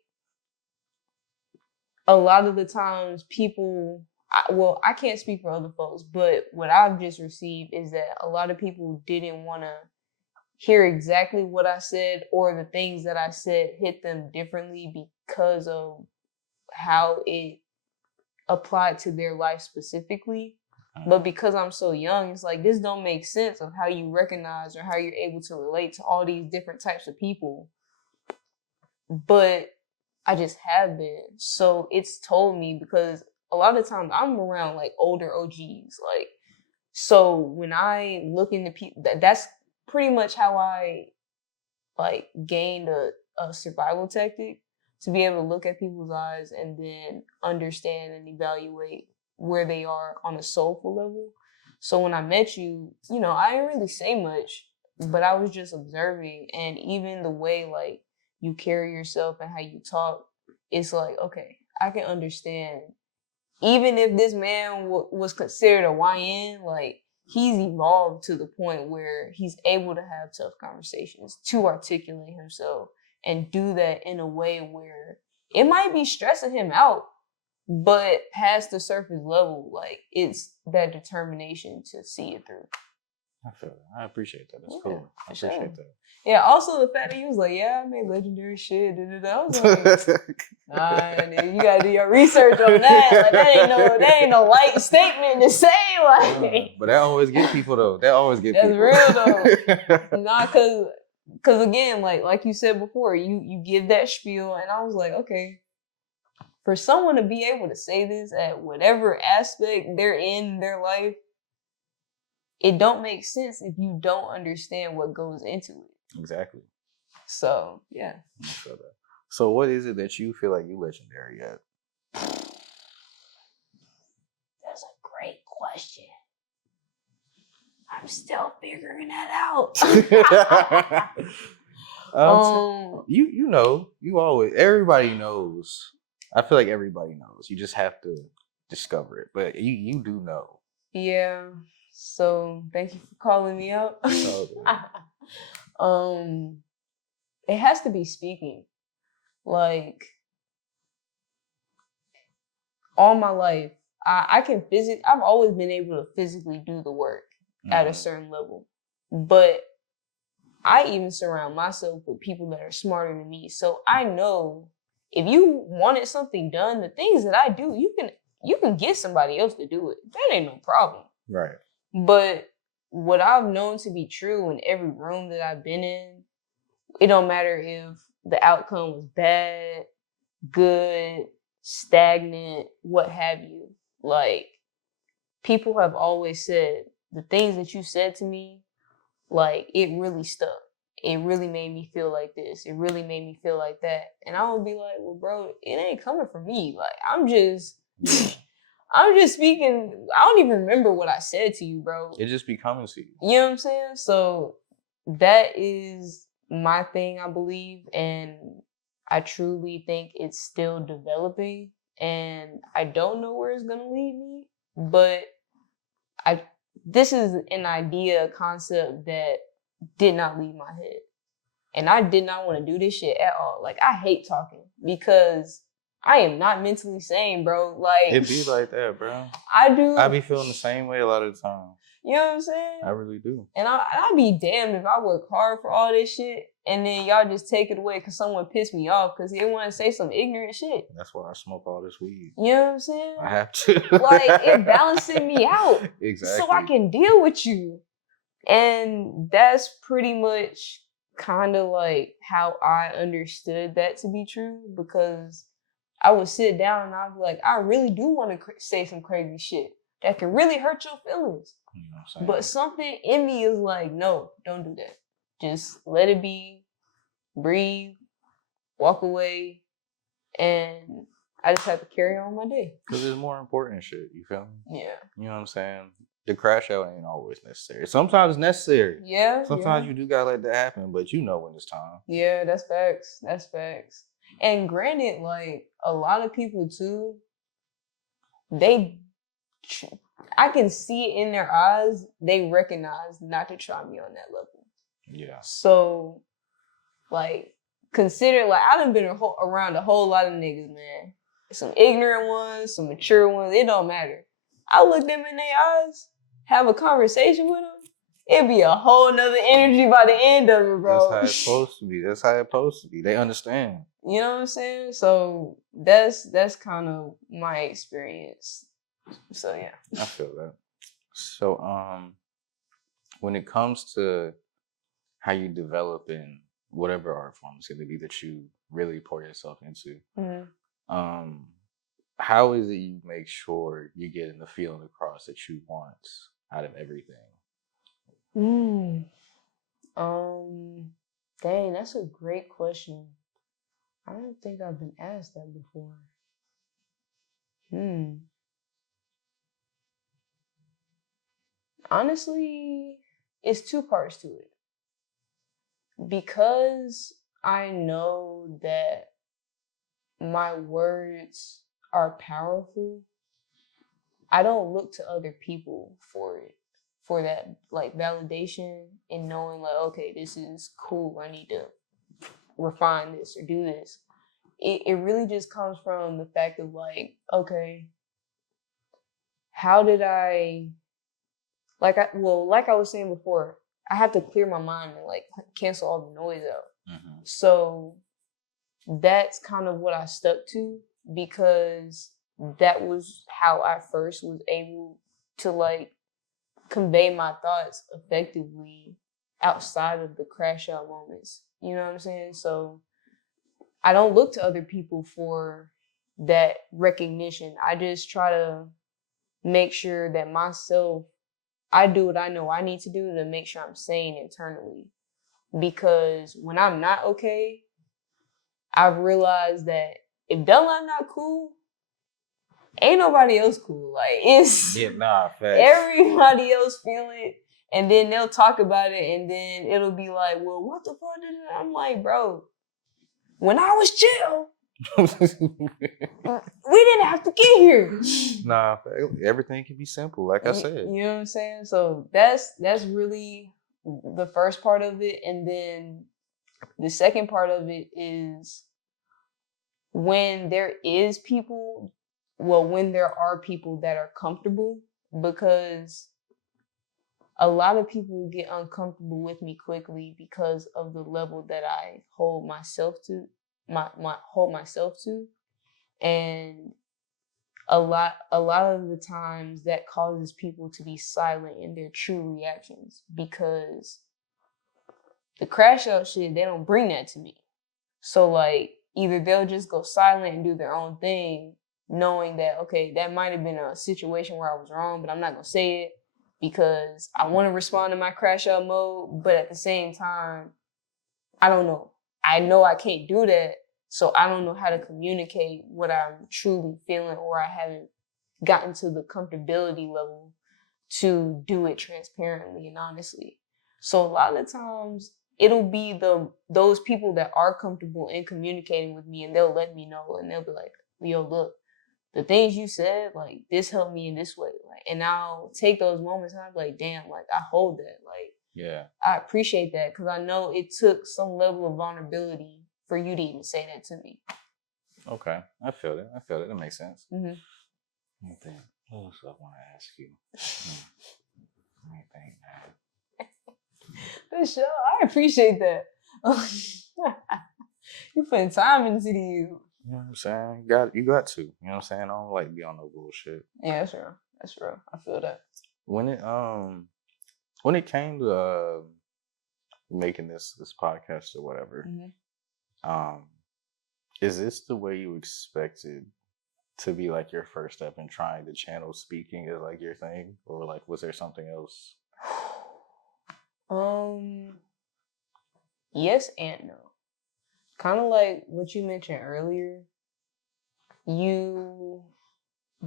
a lot of the times people, I can't speak for other folks, but what I've just received is that a lot of people didn't want to hear exactly what I said, or the things that I said hit them differently because of how it applied to their life specifically. But because I'm so young, it's like, this don't make sense of how you recognize or how you're able to relate to all these different types of people. But I just have been. So it's told me, because a lot of times I'm around like older OGs. Like, so when I look into people, that's pretty much how I like gained a survival tactic, to be able to look at people's eyes and then understand and evaluate where they are on a soulful level. So when I met you, you know, I didn't really say much, but I was just observing, and even the way like you carry yourself and how you talk, it's like, okay, I can understand. Even if this man was considered a YN, like, he's evolved to the point where he's able to have tough conversations, to articulate himself, and do that in a way where it might be stressing him out, but past the surface level, like, it's that determination to see it through. I feel that. I appreciate that. That's cool. I appreciate that. Yeah, also the fact that he was like, yeah, I made legendary shit. I was like, nah, dude, you gotta do your research on that. Like, that ain't no light statement to say. Like, but that always get people though. That always get that's people. Real though. Nah, cause again, like you said before, you give that spiel, and I was like, okay, for someone to be able to say this at whatever aspect they're in their life, it don't make sense if you don't understand what goes into it. Exactly. So, yeah. I feel that. So what is it that you feel like you legendary at? That's a great question. I'm still figuring that out. You know, you always, everybody knows. I feel like everybody knows. You just have to discover it. But you do know. Yeah. So thank you for calling me out. It has to be speaking. Like, all my life, I've always been able to physically do the work at a certain level. But I even surround myself with people that are smarter than me. So I know if you wanted something done, the things that I do, you can get somebody else to do it. That ain't no problem. Right. But what I've known to be true in every room that I've been in, it don't matter if the outcome was bad, good, stagnant, what have you. Like, people have always said the things that you said to me, like, it really stuck. it really made me feel like this. It really made me feel like that. And I would be like, well, bro, it ain't coming from me. Like, I'm just speaking. I don't even remember what I said to you, bro. It just be coming to you. You know what I'm saying? So that is my thing, I believe. And I truly think it's still developing. And I don't know where it's going to lead me. But this is an idea, a concept that did not leave my head. And I did not want to do this shit at all. Like, I hate talking because I am not mentally sane, bro. Like, it be like that, bro. I be feeling the same way a lot of the time. You know what I'm saying? I really do. And I'd be damned if I work hard for all this shit and then y'all just take it away because someone pissed me off because they want to say some ignorant shit. That's why I smoke all this weed. You know what I'm saying? I have to. Like, it balancing me out. Exactly. So I can deal with you. And that's pretty much kind of like how I understood that to be true, because I would sit down and I'd be like, I really do want to say some crazy shit that can really hurt your feelings. You know what I'm saying? But something in me is like, no, don't do that. Just let it be, breathe, walk away, and I just have to carry on my day. Because there's more important shit, you feel me? Yeah. You know what I'm saying? The crash out ain't always necessary. Sometimes it's necessary. Yeah. Sometimes you do gotta let that happen, but you know when it's time. Yeah, that's facts. That's facts. And granted, like, a lot of people too, I can see it in their eyes, they recognize not to try me on that level. Yeah. So, like, consider, like, I done been around a whole lot of niggas, man. Some ignorant ones, some mature ones, it don't matter. I look them in their eyes, have a conversation with them, it'd be a whole nother energy by the end of it, bro. That's how it's supposed to be. That's how it's supposed to be. They understand. You know what I'm saying? So that's kind of my experience. So yeah. I feel that. So when it comes to how you develop in whatever art form it's gonna be that you really pour yourself into, how is it you make sure you're getting the feeling across that you want out of everything? Dang, that's a great question. I don't think I've been asked that before. Honestly, it's two parts to it. Because I know that my words are powerful, I don't look to other people for it, for that, like, validation and knowing, like, okay, this is cool, I need to refine this or do this. It really just comes from the fact of, like, okay, how did I like I was saying before, I have to clear my mind and, like, cancel all the noise out. Mm-hmm. So that's kind of what I stuck to, because that was how I first was able to, like, convey my thoughts effectively outside of the crash out moments. You know what I'm saying? So I don't look to other people for that recognition. I just try to make sure that myself, I do what I know I need to do to make sure I'm sane internally. Because when I'm not okay, I've realized that if Dunlap not cool, ain't nobody else cool. Like, it's facts. Everybody else feel it, and then they'll talk about it, and then it'll be like, well, what the fuck did it? I'm like, bro, when I was chill, we didn't have to get here. Nah, everything can be simple, like I said. You know what I'm saying? So that's really the first part of it, and then the second part of it is when there are people that are comfortable, because a lot of people get uncomfortable with me quickly because of the level that I hold myself to, and a lot of the times that causes people to be silent in their true reactions, because the crash out shit, they don't bring that to me. So, like, either they'll just go silent and do their own thing, knowing that, okay, that might have been a situation where I was wrong, but I'm not going to say it because I want to respond to my crash out mode. But at the same time, I don't know. I know I can't do that. So I don't know how to communicate what I'm truly feeling, or I haven't gotten to the comfortability level to do it transparently and honestly. So a lot of times it'll be those people that are comfortable in communicating with me, and they'll let me know, and they'll be like, yo, look, the things you said, like, this helped me in this way. Like, and I'll take those moments and I'm like, damn, like, I hold that. Like, Yeah. I appreciate that, because I know it took some level of vulnerability for you to even say that to me. Okay. I feel it. That makes sense. Mm-hmm. Let me think. What else do I want to ask you? Let me think, man. For sure. I appreciate that. You putting time into these. You know what I'm saying? You got to. You know what I'm saying? I don't like be on no bullshit. Yeah, that's real. That's real. I feel that. When it came to making this podcast or whatever, is this the way you expected to be like your first step in trying to channel speaking as like your thing, or like was there something else? Yes and no. Kind of like what you mentioned earlier. You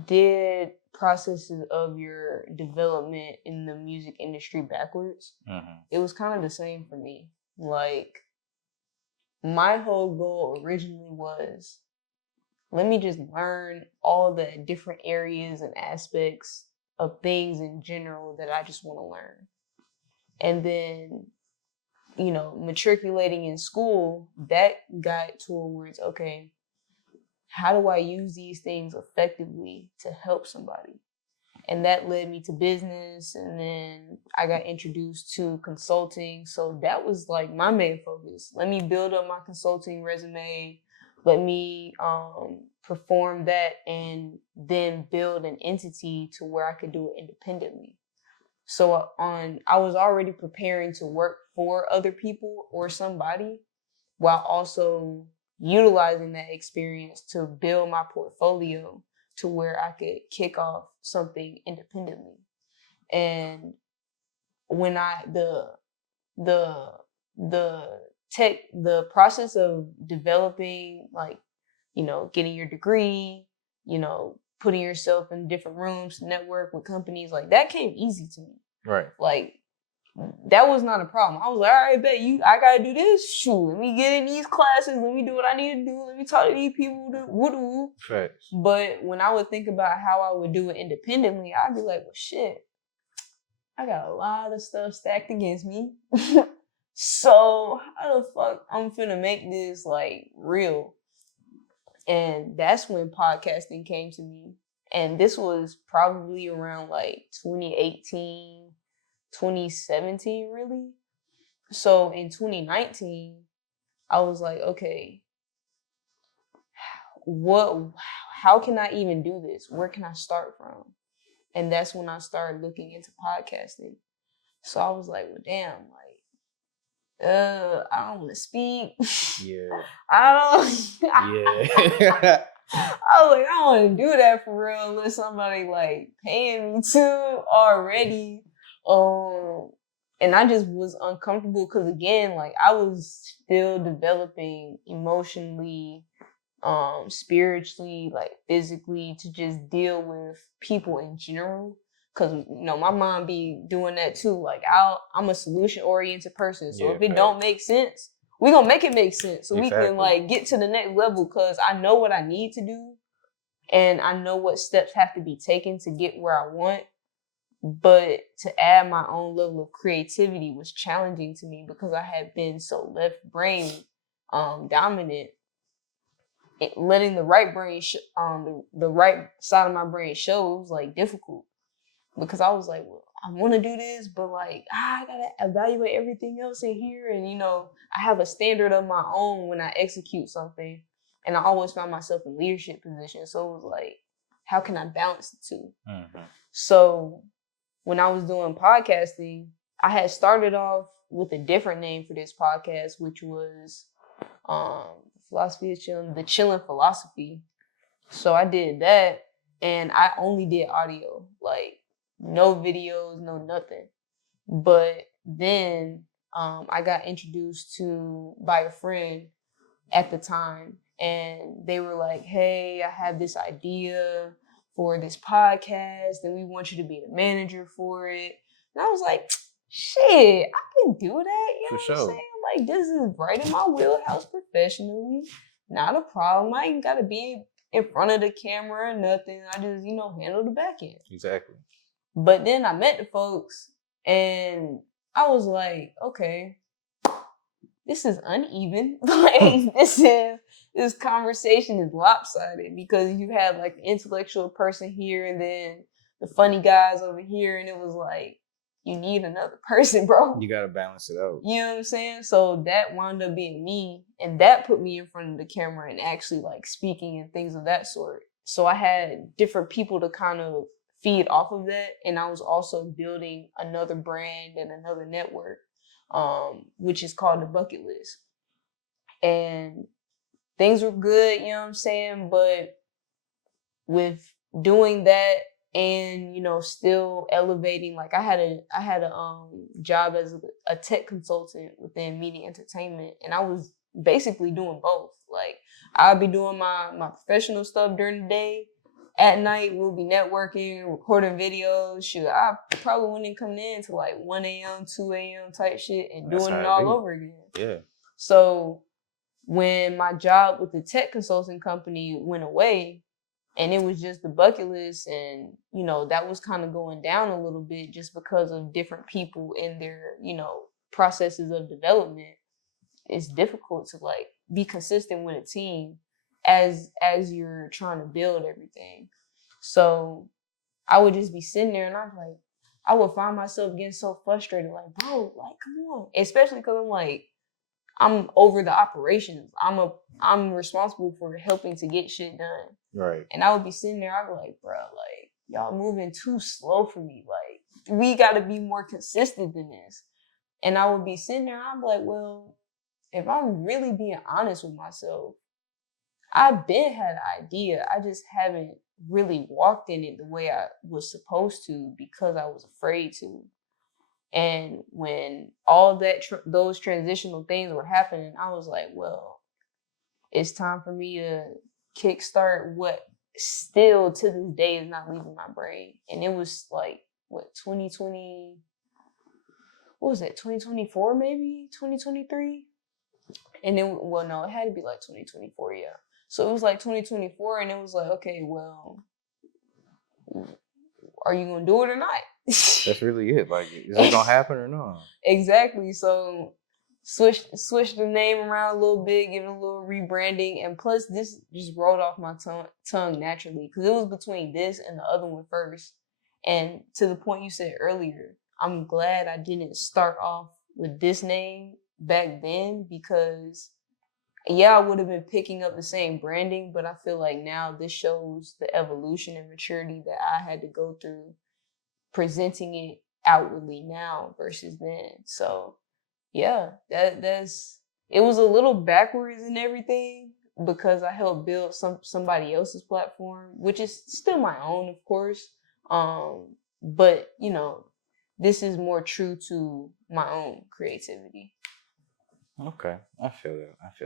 did processes of your development in the music industry backwards. It was kind of the same for me. Like, my whole goal originally was, let me just learn all the different areas and aspects of things in general that I just want to learn. And then, matriculating in school, that got towards, okay, how do I use these things effectively to help somebody? And that led me to business, and then I got introduced to consulting. So that was like my main focus. Let me build up my consulting resume. Let me perform that, and then build an entity to where I could do it independently. So I was already preparing to work for other people or somebody, while also utilizing that experience to build my portfolio to where I could kick off something independently. And when the process of developing, like, getting your degree, putting yourself in different rooms to network with companies, like, that came easy to me. Right. Like, that was not a problem. I was like, all right, bet I gotta do this. Shoot, let me get in these classes. Let me do what I need to do. Let me talk to these people. Facts. But when I would think about how I would do it independently, I'd be like, well, shit, I got a lot of stuff stacked against me. So how the fuck I'm finna make this like real? And that's when podcasting came to me. And this was probably around like 2018, 2017, really. So in 2019, I was like, okay, how can I even do this? Where can I start from? And that's when I started looking into podcasting. So I was like, well, damn, I don't want to speak. Yeah. I don't. Yeah. I was like, I don't want to do that for real unless somebody like paying me to already. And I just was uncomfortable because, again, like, I was still developing emotionally, spiritually, like physically, to just deal with people in general. Cause my mom be doing that too. Like, I'm a solution oriented person. So if it don't make sense, we gonna make it make sense. So we can like get to the next level. Cause I know what I need to do, and I know what steps have to be taken to get where I want. But to add my own level of creativity was challenging to me because I had been so left brain dominant. Letting the right brain, the right side of my brain show was like difficult, because I was like, well, I want to do this, but like, I gotta evaluate everything else in here, and I have a standard of my own when I execute something, and I always found myself in leadership positions. So it was like, how can I balance the two? Mm-hmm. So when I was doing podcasting, I had started off with a different name for this podcast, which was Philosophy is Chillin, the Chillin Philosophy. So I did that, and I only did audio, like no videos, no nothing. But then I got introduced to by a friend at the time, and they were like, "Hey, I have this idea for this podcast, and we want you to be the manager for it." And I was like, "Shit, I can do that." You know what I'm saying? Like, this is right in my wheelhouse professionally. Not a problem. I ain't gotta be in front of the camera or nothing. I just, handle the back end. Exactly. But then I met the folks, and I was like, okay, this is uneven. Like, this conversation is lopsided because you have like the intellectual person here and then the funny guys over here, and it was like, you need another person, bro. You gotta balance it out. You know what I'm saying? So that wound up being me, and that put me in front of the camera and actually like speaking and things of that sort. So I had different people to kind of feed off of that, and I was also building another brand and another network, which is called the Bucket List. And things were good, you know what I'm saying? But with doing that and still elevating, like I had a job as a tech consultant within media entertainment, and I was basically doing both. Like, I'll be doing my professional stuff during the day. At night, we'll be networking, recording videos. Shoot, I probably wouldn't come in to like 1 a.m., 2 a.m. type shit and doing it all over again. Yeah. So when my job with the tech consulting company went away, and it was just the Bucket List, and that was kind of going down a little bit just because of different people in their processes of development. It's difficult to like be consistent with a team as you're trying to build everything. So I would just be sitting there, and I would find myself getting so frustrated, like, bro, like, come on. Especially because I'm like, I'm over the operations. I'm responsible for helping to get shit done. Right. And I would be sitting there, I'd be like, bro, like, y'all moving too slow for me. Like, we got to be more consistent than this. And I would be sitting there, I'd be like, well, if I'm really being honest with myself, I've been had an idea. I just haven't really walked in it the way I was supposed to because I was afraid to. And when all that those transitional things were happening, I was like, well, it's time for me to kickstart what still to this day is not leaving my brain. And it was like, 2020, what was that, 2024 maybe, 2023? And then, well, no, it had to be like 2024, yeah. So it was like 2024, and it was like, okay, well, are you going to do it or not? That's really it. Like, is it going to happen or not? Exactly. So switch the name around a little bit, give it a little rebranding, and plus this just rolled off my tongue naturally because it was between this and the other one first. And to the point you said earlier, I'm glad I didn't start off with this name back then because, yeah, I would have been picking up the same branding, but I feel like now this shows the evolution and maturity that I had to go through presenting it outwardly now versus then. So yeah, that's it was a little backwards and everything because I helped build somebody else's platform, which is still my own, of course. But this is more true to my own creativity. Okay, I feel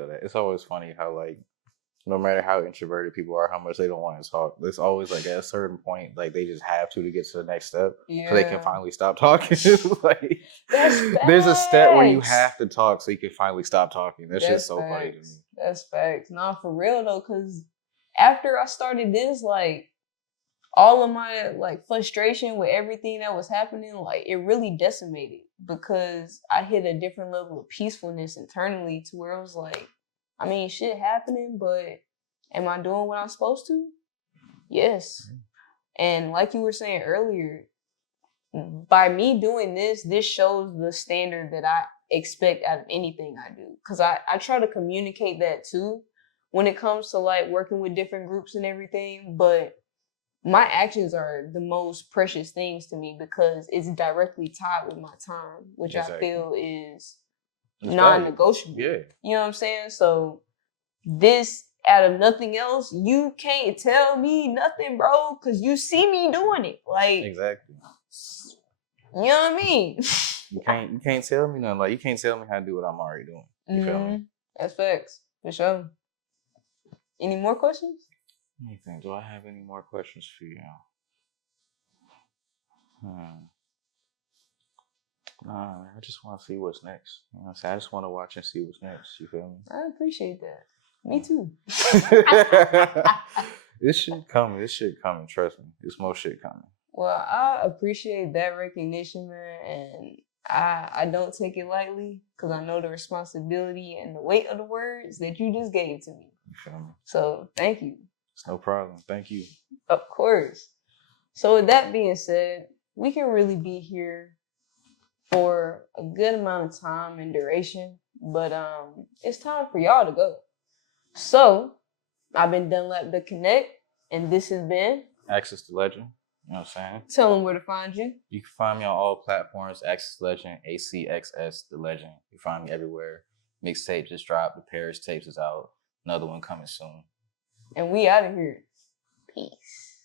that. It's always funny how, like, no matter how introverted people are, how much they don't want to talk, there's always like at a certain point, like they just have to get to the next step so they can finally stop talking. Like, there's a step where you have to talk so you can finally stop talking. That's just so funny to me. That's facts. Nah, for real though, because after I started this, like, all of my like frustration with everything that was happening, like, it really decimated because I hit a different level of peacefulness internally to where it was like, I mean, shit happening, but am I doing what I'm supposed to? Yes. And like you were saying earlier, by me doing this shows the standard that I expect out of anything I do. Because I try to communicate that too when it comes to like working with different groups and everything. But my actions are the most precious things to me because it's directly tied with my time, which I feel is non-negotiable. Yeah. You know what I'm saying? So this, out of nothing else, you can't tell me nothing, bro, because you see me doing it. Like, exactly. You know what I mean? You can't tell me nothing. Like you can't tell me how to do what I'm already doing. You feel me? That's facts. For sure. Any more questions? Let me think. Do I have any more questions for you? Nah, I just want to see what's next. You know what I'm saying? I just want to watch and see what's next. You feel me? I appreciate that. Me too. This shit coming. This shit coming. Trust me. There's more shit coming. Well, I appreciate that recognition, man, and I don't take it lightly because I know the responsibility and the weight of the words that you just gave to me. You feel me? So thank you. It's no problem. Thank you. Of course. So with that being said, we can really be here for a good amount of time and duration, but it's time for y'all to go. So I've been Dunlap the Connect, and this has been Access to Legend. You know what I'm saying? Tell them where to find you. You can find me on all platforms. Access Legend, ACXS The Legend. You find me everywhere. Mixtape just dropped. The Paris tapes is out. Another one coming soon. And we out of here. Peace.